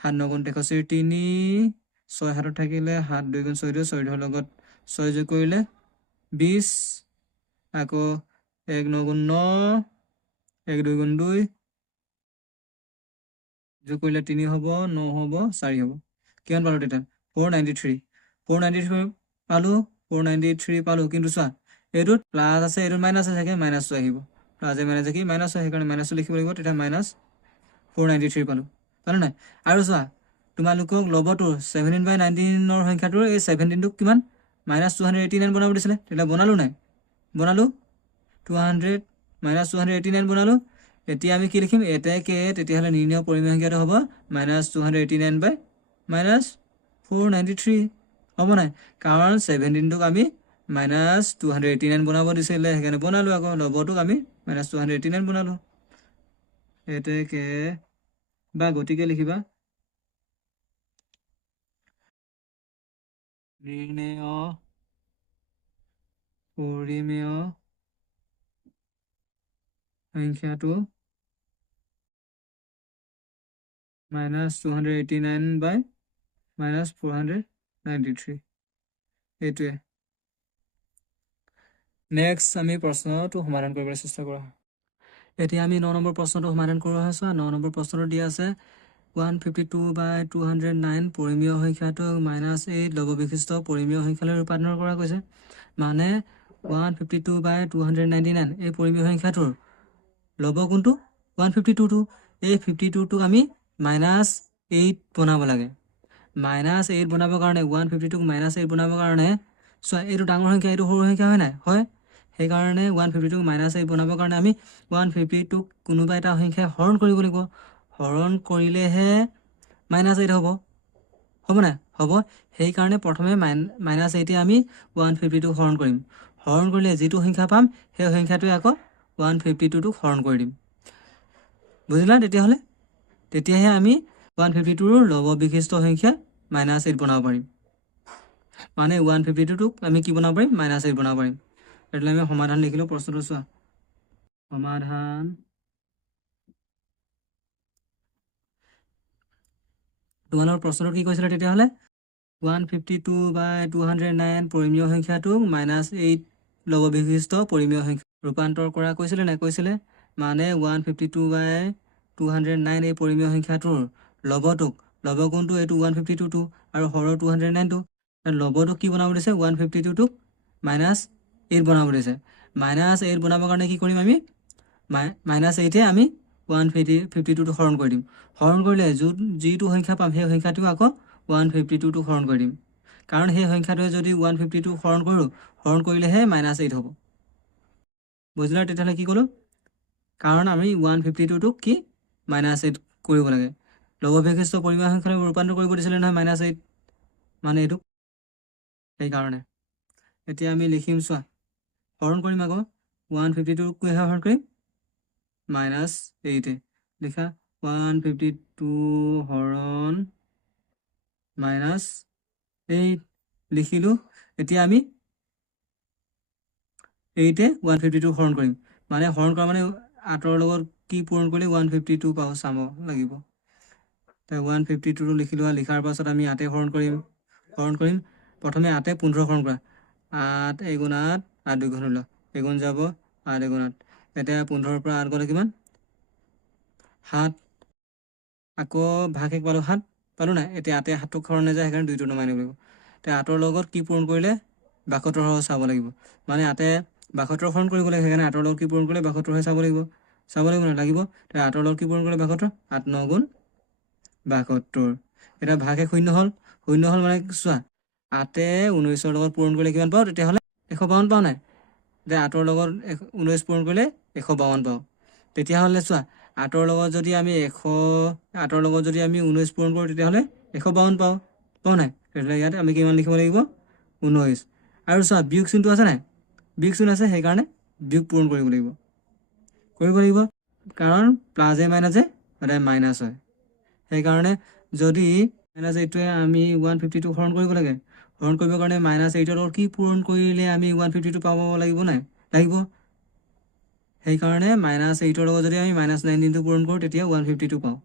7 9 গুণ 63 3 6 হাতত থাকিলে 7 2 গুণ 6 2 6 লগত 6 যোগ কৰিলে 20 আকৌ 1 9 গুণ 9 1 2 গুণ 2 যোগ কৰিলে 3 হ'ব 9 হ'ব 4 হ'ব কিমান পালোঁ তেতিয়া 493 পালোঁ 493 পালোঁ কিন্তু চোৱা এইটোত প্লাছ আছে এইটোত মাইনাছ আছে মাইনাছটো আহিব প্লাজে মাইনাছে কি মাইনাছ হয় সেইকাৰণে মাইনাছটো লিখিব লাগিব তেতিয়া -493 পালোঁ পালোঁ নাই আৰু চোৱা তোমালোকক লবটোৰ 17/19ৰ সংখ্যাটোৰ এই 17টোক কিমান -289 বনাব দিছিলে তেতিয়া বনালোঁ নাই বনালোঁ 200 -289 বনালোঁ এতিয়া আমি কি লিখিম এটাকে তেতিয়াহ'লে নিৰ্ণয় পৰিমেয় সংখ্যাটো হ'ব -289/-493 হ'ব নাই কাৰণ 17টোক আমি -289 বনাব দিছিলে সেইকাৰণে বনালোঁ আকৌ লবটোক আমি -289 বনালোঁ এটাকে বা গতিকে লিখিবা নিৰ্ণয় পৰিমেয় সংখ্যাটো -289/-493 এইটোৱে নেক্সট আমি প্ৰশ্নটো সমাধান কৰিবলৈ চেষ্টা কৰা এতিয়া আমি 9 নম্বৰ প্ৰশ্নটো সমাধান কৰা হৈছোঁ 9 নম্বৰ প্ৰশ্নটো দিয়া আছে 152/209 পৰিমেয় সংখ্যাটো -8 লব বিশিষ্ট পৰিমেয় সংখ্যালৈ ৰূপান্তৰ কৰা কৈছে মানে 152/299 এই পৰিমেয় সংখ্যাটোৰ লব কোনটো 152টো এই 52টোক আমি -8 বনাব লাগে -8 বনাবৰ কাৰণে 152টোক -8 বনাবৰ কাৰণে চোৱা এইটো ডাঙৰ সংখ্যা এইটো সৰু সংখ্যা হয় নাই হয় সেইকাৰণে 152টোক -8 বনাবৰ কাৰণে আমি 152টোক কোনোবা এটা সংখ্যাই হৰণ কৰিব লাগিব হৰণ কৰিলেহে -8 হ'ব নাই হ'ব সেইকাৰণে প্ৰথমে -8 আমি 152টোক হৰণ কৰিম হৰণ কৰিলে যিটো সংখ্যা পাম সেই সংখ্যাটোৱে আকৌ 152টোক হৰণ কৰি দিম বুজিলা তেতিয়াহে আমি 152টোৰ লব বিশিষ্ট সংখ্যা -8 বনাব পাৰিম মানে 152টোক আমি কি বনাব পাৰিম -8 বনাব পাৰিম એટલે আমি সমাধান লিখিলোঁ প্ৰশ্নটো চোৱা সমাধান তোমালোকৰ প্ৰশ্নটো কি কৈছিলে তেতিয়াহ'লে 152/209 পৰিমেয় সংখ্যাটোক -8 লব বিশিষ্ট পৰিমেয় সংখ্যা ৰূপান্তৰ কৰা কৈছিলে নাই কৈছিলে মানে 152/209 এই পৰিমেয় সংখ্যাটোৰ লব কোনটো এইটো 152টো আৰু হৰৰ 209টো লবটোক কি বনাব দিছে 152টোক -8 বনাব দিছে -8 বনাবৰ কাৰণে কি কৰিম আমি -8 আমি 152টোক হৰণ কৰি দিম হৰণ কৰিলে যিটো সংখ্যা পাম সেই সংখ্যাটো আকৌ 152টোক হৰণ কৰি দিম কাৰণ সেই সংখ্যাটোৱে যদি 152টোক হৰণ কৰোঁ হৰণ কৰিলেহে -8 হ'ব বুজিলা তেতিয়াহ'লে কি ক'লোঁ কাৰণ আমি 152টোক কি -8 কৰিব লাগে লব বিশিষ্ট পৰিমেয় সংখ্যালৈ ৰূপান্তৰ কৰিব দিছিলে নহয় -8 মানে এইটো সেইকাৰণে এতিয়া আমি লিখিম চোৱা হৰণ কৰিম আকৌ 152টোক কিহে হৰণ কৰিম -8 লিখা 152 হৰণ -8 লিখিলোঁ এতিয়া আমি 8 152টোক হৰণ কৰিম মানে হৰণ কৰা মানে আঁতৰৰ লগত কি পূৰণ কৰিলে 152 পাব চাব লাগিব 152টো লিখিলোঁ লিখাৰ পাছত আমি 8 হৰণ কৰিম প্ৰথমে 8 15 হৰণ কৰা 8 1 গুণ 8 8 2 গুণ 16 এগুণ যাব 8 1 গুণ 8 এতিয়া 15ৰ পৰা 8 গ'লে কিমান 7 আকৌ ভাগ 1 পালোঁ 7 পালোঁ নাই এতিয়া 8 7ক হৰণ নাযায় সেইকাৰণে 2টো নমাই নিব লাগিব এতিয়া 8ৰ লগত কি পূৰণ কৰিলে 72 হৈ চাব লাগিব মানে 8 72 হৰণ কৰিব লাগে সেইকাৰণে 8ৰ লগত কি পূৰণ কৰিলে 72 হৈ চাব লাগিব নালাগিব তেতিয়া 8ৰ লগত কি পূৰণ কৰিলে 72 8 9 গুণ 72 এতিয়া ভাগ 1 0 হ'ল মানে চোৱা 8 19ৰ লগত পূৰণ কৰিলে কিমান পাওঁ তেতিয়াহ'লে 152 পাওঁ নাই যে 8ৰ লগত 19 পূৰণ কৰিলে 152 পাওঁ তেতিয়াহ'লে চোৱা 8ৰ লগত যদি আমি 8ৰ লগত যদি আমি 19 পূৰণ কৰোঁ তেতিয়াহ'লে 152 পাওঁ নাই তেতিয়াহ'লে ইয়াত আমি কিমান লিখিব লাগিব 19 আৰু চোৱা বিয়োগ চিনটো আছে নাই বিয়োগ চিন আছে সেইকাৰণে বিয়োগ পূৰণ কৰিব লাগিব কাৰণ প্লাছ এ মাইনাছ এ সদায় মাইনাছ হয় সেইকাৰণে যদি -8টোৱে আমি 152 হৰণ কৰিব লাগে হৰণ কৰিবৰ কাৰণে -8ৰ লগত কি পূৰণ কৰিলে আমি 152 পাব লাগিব সেইকাৰণে -8ৰ লগত যদি আমি -19টো পূৰণ কৰোঁ তেতিয়া 152 পাওঁ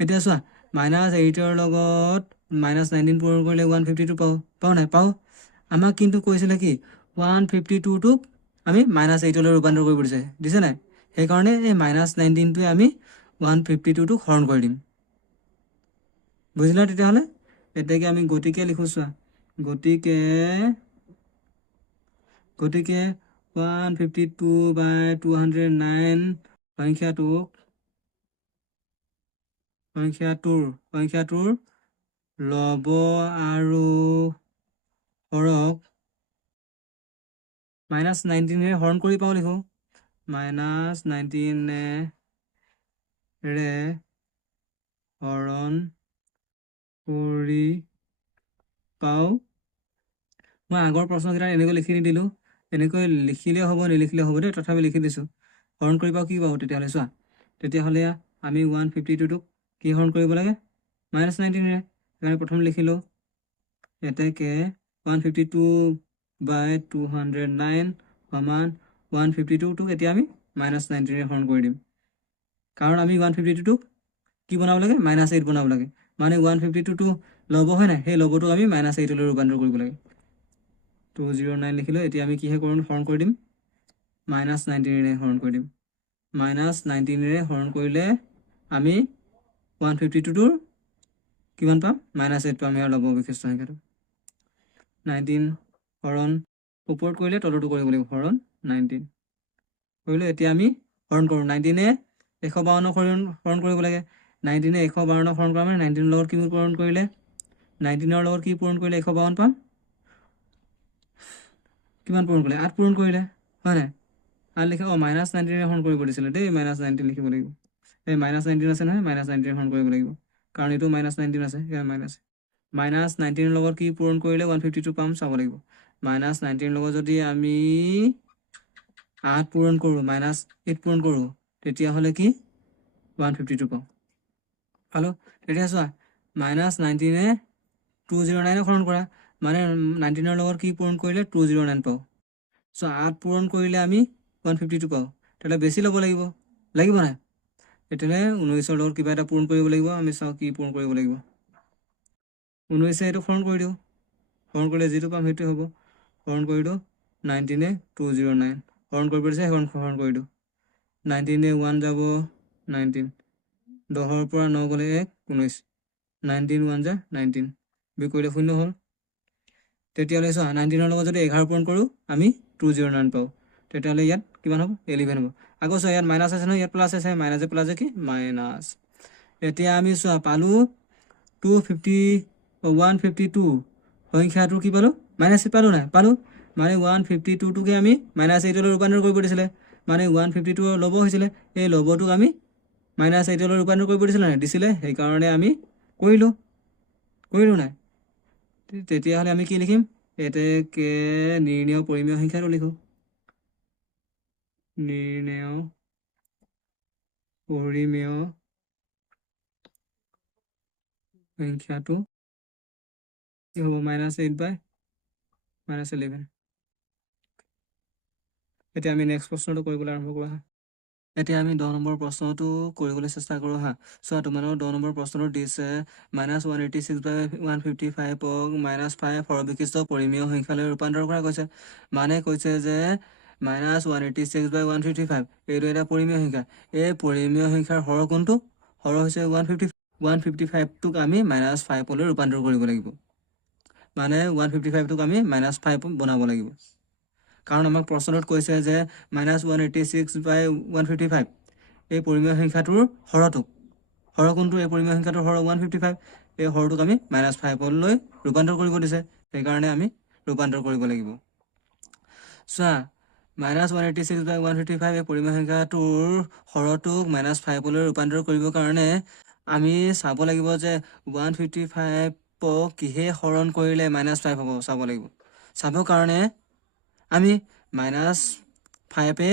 এতিয়া চোৱা -8ৰ লগত -19 পূৰণ কৰিলে 152 পাওঁ নাই আমাক কিন্তু কৈছিলে কি 152টোক আমি -8লৈ ৰূপান্তৰ কৰিব দিছে নাই সেইকাৰণে এই -19টোৱে আমি 152টোক হৰণ কৰি দিম বুজিলা তেতিয়াহ'লে এতিয়াকে আমি গতিকে লিখো চোৱা গতিকে 152/209 সংখ্যাটোৰ লব আৰু হৰক -19ৰে হৰণ কৰি পাওঁ লিখো -19ৰে হৰণ কৰি পাওঁ মই আগৰ প্ৰশ্নকেইটা এনেকৈ লিখি নিদিলোঁ এনেকৈ লিখিলেও হ'ব নিলিখিলেও হ'ব দেই তথাপি লিখি দিছোঁ হৰণ কৰি পাওঁ কি পাওঁ তেতিয়াহ'লে চোৱা তেতিয়াহ'লে আমি 152টোক কি হৰণ কৰিব লাগে -19ৰে সেইকাৰণে প্ৰথম লিখিলোঁ এতেকে 152/209 সমান 152টোক এতিয়া আমি -19ৰে হৰণ কৰি দিম কাৰণ আমি 152টোক কি বনাব লাগে -8 বনাব লাগে মানে 152টো লব হয় নাই সেই লবটোক আমি -8লৈ ৰূপান্তৰ কৰিব লাগে 209 লিখিলোঁ এতিয়া আমি কিহে হৰণ কৰি দিম -19ৰে হৰণ কৰি দিম -19ৰে হৰণ কৰিলে আমি 152টোৰ কিমান পাম -8 পাম ইয়াৰ লব বিশিষ্ট সংখ্যাটো 19 হৰণ ওপৰত কৰিলে তলতো কৰিব লাগিব হৰণ 19 কৰিলোঁ এতিয়া আমি হৰণ কৰোঁ 19ৰে 152 হৰণ কৰিব লাগে 19ৰে 152 হৰণ কৰা মানে 19ৰ লগত কি পূৰণ কৰিলে 19ৰ লগত কি পূৰণ কৰিলে 152 পাম কিমান পূৰণ কৰিলে 8 পূৰণ কৰিলে হয় নাই 8 লিখে -19ৰে হৰণ কৰিব দিছিলে দেই -19 লিখিব লাগিব এই -19 আছে নহয় -19ৰে হৰণ কৰিব লাগিব কাৰণ এইটো -19 আছে -19ৰ লগত কি পূৰণ কৰিলে 152 পাম চাব লাগিব -19ৰ লগত যদি আমি 8 পূৰণ কৰোঁ -8 পূৰণ কৰোঁ তেতিয়াহ'লে কি 152 পালোঁ তেতিয়া চোৱা -19ৰে 209 হৰণ কৰা মানে 19ৰ লগত কি পূৰণ কৰিলে 209 পাওঁ চ' 8 পূৰণ কৰিলে আমি 152 পাওঁ তেতিয়াহ'লে বেছি ল'ব লাগিব নাই তেতিয়াহ'লে 19ৰ লগত কিবা এটা পূৰণ কৰিব লাগিব আমি চাওঁ কি পূৰণ কৰিব লাগিব 19ৰে এইটো হৰণ কৰি দিওঁ হৰণ কৰিলে যিটো পাম সেইটোৱে হ'ব হৰণ কৰি দিওঁ 19ৰে 209 হৰণ কৰিব দিছে সেইখন হৰণ কৰি দিওঁ 19ৰে 1 যাব 19 10ৰ পৰা 9 গ'লে 1 19 19 1 যা 19 বি কৰিলে 0 হ'ল তেতিয়াহ'লে চোৱা 19ৰ লগত যদি 11 পূৰণ কৰোঁ আমি 209 পাওঁ তেতিয়াহ'লে ইয়াত কিমান হ'ব 11 হ'ব আকৌ চোৱা ইয়াত মাইনাছ আছে নহয় ইয়াত প্লাছ আছে মাইনাছে প্লাছে কি মাইনাছ এতিয়া আমি চোৱা পালোঁ 152 সংখ্যাটোৰ কি পালোঁ -8 পালোঁ নাই পালোঁ মানে 152টোকে আমি -8লৈ ৰূপান্তৰ কৰিব দিছিলে মানে 152 ল'ব হৈছিলে এই ল'বটোক আমি -8লৈ ৰূপান্তৰ কৰিব দিছিলে সেইকাৰণে আমি কৰিলোঁ নাই তেতিয়াহ'লে আমি কি লিখিম এতেকে নিৰ্ণেয় পৰিমেয় সংখ্যাটো লিখোঁ নিৰ্ণেয় পৰিমেয় সংখ্যাটো কি হ'ব -8/-11 এতিয়া আমি নেক্সট প্ৰশ্নটো কৰিবলৈ আৰম্ভ কৰোঁ এতিয়া আমি 10 নম্বৰ প্ৰশ্নটো কৰিবলৈ চেষ্টা কৰোঁ চোৱা তোমালোকৰ 10 নম্বৰ প্ৰশ্নটো দিছে -186/155ক -5 সৰলবিশিষ্ট পৰিমেয় সংখ্যালৈ ৰূপান্তৰ কৰা কৈছে মানে কৈছে যে -186/155 এইটো এটা পৰিমেয় সংখ্যা এই পৰিমেয় সংখ্যাৰ হৰ কোনটো হৰ হৈছে 155টোক আমি -5লৈ ৰূপান্তৰ কৰিব লাগিব মানে 155টোক আমি -5 বনাব লাগিব কাৰণ আমাক প্ৰশ্নটোত কৈছে যে -186/155 এই পৰিমেয় সংখ্যাটোৰ হৰ কোনটো এই পৰিমেয় সংখ্যাটোৰ হৰ 155 এই হৰটোক আমি -5লৈ ৰূপান্তৰ কৰিব দিছে সেইকাৰণে আমি ৰূপান্তৰ কৰিব লাগিব চোৱা -186/155 এই পৰিমেয় সংখ্যাটোৰ হৰটোক -5লৈ ৰূপান্তৰ কৰিবৰ কাৰণে আমি চাব লাগিব যে 155ক কিহে হৰণ কৰিলে -5 হ'ব চাব লাগিব। চাবৰ কাৰণে আমি -5এ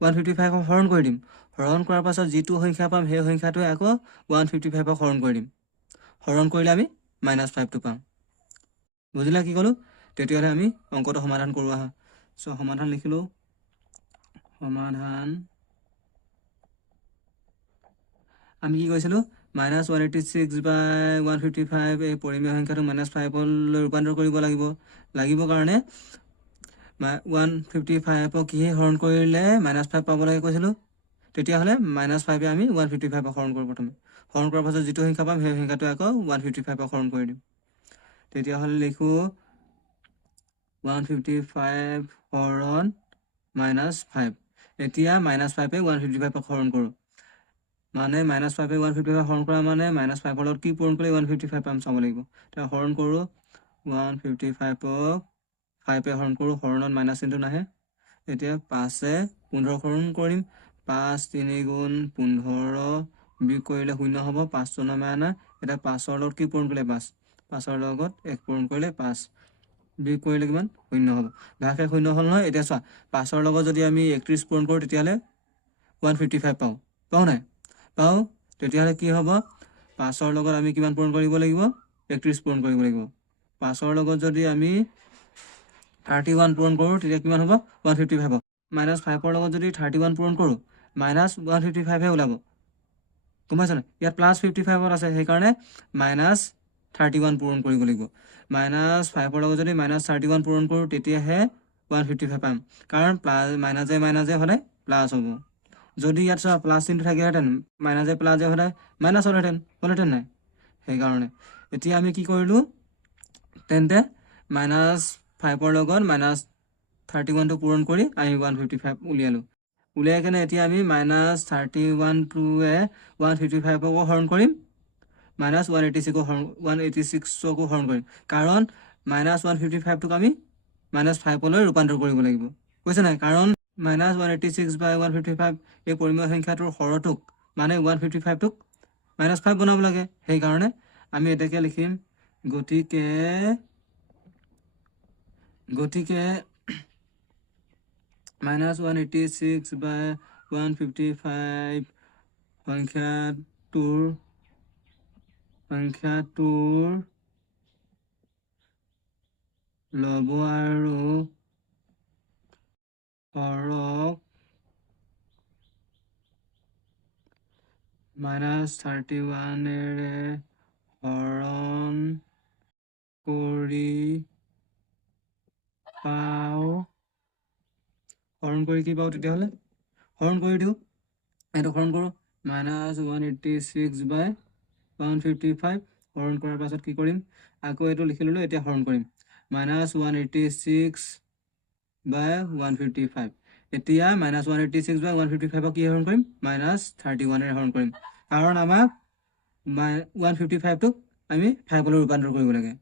155ক হৰণ কৰি দিম। হৰণ কৰাৰ পাছত যিটো সংখ্যা পাম সেই সংখ্যাটোৱে আকৌ 155ক হৰণ কৰি দিম। হৰণ কৰিলে আমি -5টো পাম। বুজিলা কি ক'লো? তেতিয়াহ'লে আমি অংকটো সমাধান কৰোঁ আহা। সমাধান লিখিলোঁ। সমাধান আমি কি কৈছিলোঁ? -186/155 এই পৰিমেয় সংখ্যাটো -5লৈ ৰূপান্তৰ কৰিব লাগিব কাৰণে 155ক কিহে হৰণ কৰিলে -5 পাব লাগে কৈছিলোঁ। তেতিয়াহ'লে -5এ আমি 155ক হৰণ কৰোঁ প্ৰথমে। হৰণ কৰাৰ পাছত যিটো সংখ্যা পাম সেই সংখ্যাটো আকৌ 155ক হৰণ কৰি দিম। তেতিয়াহ'লে লিখোঁ 155 হৰণ -5। এতিয়া -5এ 155ক হৰণ কৰোঁ। মানে -5এ 155 হৰণ কৰা মানে -5ৰ লগত কি পূৰণ কৰিলে 155 পাম চাব লাগিব। এতিয়া হৰণ কৰোঁ 155ক 5এ হৰণ কৰোঁ, হৰণত মাইনাছ চিনটো নাহে। এতিয়া 5এ 15 হৰণ কৰিম। 5 3 গুণ 15 বিয়োগ কৰিলে 0 হ'ব। 5 9 আনা। এতিয়া 5ৰ লগত কি পূৰণ কৰিলে 5, 5ৰ লগত 1 পূৰণ কৰিলে 5 বিয়োগ কৰিলে কিমান 0 হ'ব। ভাগশেষ 0 হ'ল নহয়। এতিয়া চোৱা 5ৰ লগত যদি আমি 31 পূৰণ কৰোঁ তেতিয়াহ'লে 155 পাওঁ নাই? পাওঁ। তেতিয়াহ'লে কি হ'ব? 5ৰ লগত আমি কিমান পূৰণ কৰিব লাগিব? 31 পূৰণ কৰিব লাগিব। 5ৰ লগত যদি আমি 31 পূৰণ কৰোঁ তেতিয়া কিমান হ'ব? 155 হ'ব। -5ৰ লগত যদি 31 পূৰণ কৰোঁ -155হে ওলাব। গম পাইছ নাই? ইয়াত +55 আছে, সেইকাৰণে -31 পূৰণ কৰিব লাগিব। -5ৰ লগত যদি -31 পূৰণ কৰোঁ তেতিয়াহে 155 পাম, কাৰণ মাইনাজে সদায় প্লাছ হ'ব। যদি ইয়াত চোৱা প্লাছ চিনটো থাকিলেহেঁতেন, মাইনাজে প্লাজে সদায় মাইনাছ হ'লহেঁতেন নাই? সেইকাৰণে এতিয়া আমি কি কৰিলোঁ? তেন্তে -5ৰ লগত -31টো পূৰণ কৰি আমি 155 উলিয়ালোঁ। উলিয়াই কেনে এতিয়া আমি -31টোৱে 155ক হৰণ কৰিম, -186কো হৰণ কৰিম, কাৰণ -155টোক আমি -5লৈ ৰূপান্তৰ কৰিব লাগিব। কৈছে নাই? কাৰণ -186/155 এই পৰিমেয় সংখ্যাটোৰ হৰটোক মানে 155টোক -5 বনাব লাগে। সেইকাৰণে আমি এটাকে লিখিম, গতিকে -186/155 সংখ্যাটোৰ লব আৰু হৰক -31ৰে হৰণ কৰি পাওঁ। হৰণ কৰি কি পাওঁ? তেতিয়াহ'লে হৰণ কৰি দিওঁ। এইটো হৰণ কৰোঁ। -186/155 হৰণ কৰাৰ পাছত কি কৰিম? আকৌ এইটো লিখি ল'লোঁ। এতিয়া হৰণ কৰিম -186/155। এতিয়া -186/155ক কি হৰণ কৰিম? -31ৰে হৰণ কৰিম, কাৰণ আমাক 155টোক আমি 5লৈ ৰূপান্তৰ কৰিব লাগে।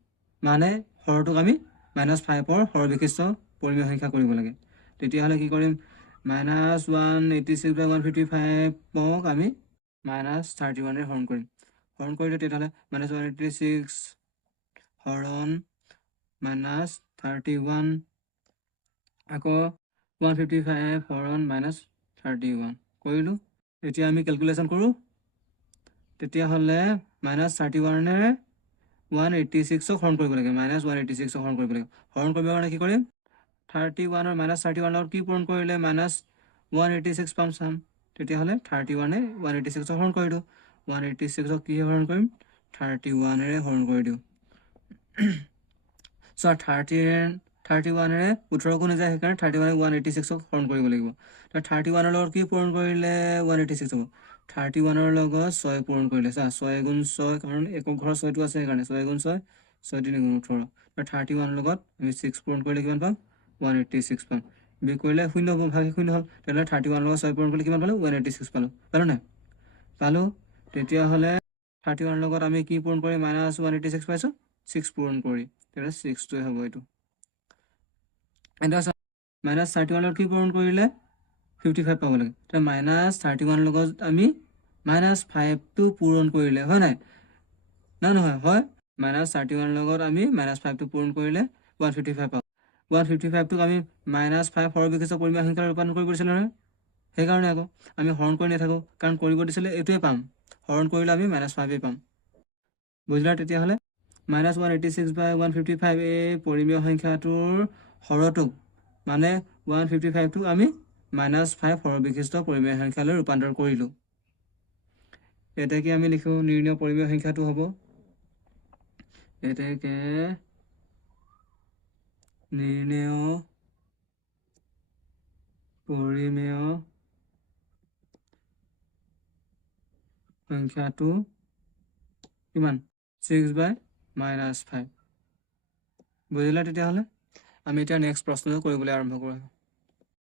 মানে হৰটোক আমি -5ৰ হৰ বিশিষ্ট পৰিমেয় সংখ্যা কৰিব লাগে। তেতিয়াহ'লে কি কৰিম? -186/155ক আমি -31ৰে হৰণ কৰিম। হৰণ কৰিলে তেতিয়াহ'লে -186 হৰণ -31 আকৌ 155 হৰণ -31 কৰিলোঁ। এতিয়া আমি কেলকুলেশ্যন কৰোঁ। তেতিয়াহ'লে -31ৰে 186ক হৰণ কৰিব লাগে। -186ক হৰণ কৰিব লাগে। হৰণ কৰিবৰ কাৰণে কি কৰিম? 31ৰ -31 লগত কি পূৰণ কৰিলে -186 পাম চাম। তেতিয়াহ'লে 31এ 186ক হৰণ কৰি দিওঁ। 186ক কিহে হৰণ কৰিম? 31ৰে হৰণ কৰি দিওঁ। চোৱা 31ৰে 18কো নাযায়, সেইকাৰণে 31ক 186ক হৰণ কৰিব লাগিব। 31ৰ লগত কি পূৰণ কৰিলে 186 হ'ব? 31ৰ লগত 6 পূৰণ কৰিলে। চা 6 গুণ 6, কাৰণ একক ঘৰৰ 6টো আছে, সেইকাৰণে 6 গুণ 6, 6 3 গুণ 18। 31ৰ লগত আমি 6 পূৰণ কৰিলে কিমান পাম? 186 পাম। বিয়োগ কৰিলে 0 হ'ব, ভাগশেষ 0 হ'ল। তেনেহ'লে 31ৰ লগত 6 পূৰণ কৰিলে কিমান পালোঁ? 186 পালোঁ নাই? পালোঁ। তেতিয়াহ'লে 31ৰ লগত আমি কি পূৰণ কৰি -186 পাইছোঁ? 6 পূৰণ কৰি। তেতিয়াহ'লে 6টোৱে হ'ব এইটো। এতিয়া -31 লগত কি পূৰণ কৰিলে 55 পাব লাগে তেতিয়া -31 লগত আমি -5টো পূৰণ কৰিলে হয় নাই না নহয় হয় -31 লগত আমি -5টো পূৰণ কৰিলে 155 পাম 155টোক আমি -5 সৰলবিশিষ্ট পৰিমেয় সংখ্যালৈ ৰূপান্তৰ কৰিব দিছিলে নহয় সেইকাৰণে আকৌ আমি হৰণ কৰি নাথাকোঁ কাৰণ কৰিব দিছিলে এইটোৱে পাম হৰণ কৰিলে আমি -5 পাম বুজিলা তেতিয়াহ'লে -186/155 এই পৰিমেয় সংখ্যাটোৰ হৰটোক মানে 155টোক আমি -5 সৰলবিশিষ্ট পৰিমেয় সংখ্যালৈ ৰূপান্তৰ কৰিলোঁ এটাকে আমি লিখোঁ নিৰ্ণয় পৰিমেয় সংখ্যাটো হ'ব এটাকে নিৰ্ণয় পৰিমেয় সংখ্যাটো কিমান 6/-5 বুজিলা তেতিয়াহ'লে আমি এতিয়া নেক্সট প্ৰশ্নটো কৰিবলৈ আৰম্ভ কৰোঁ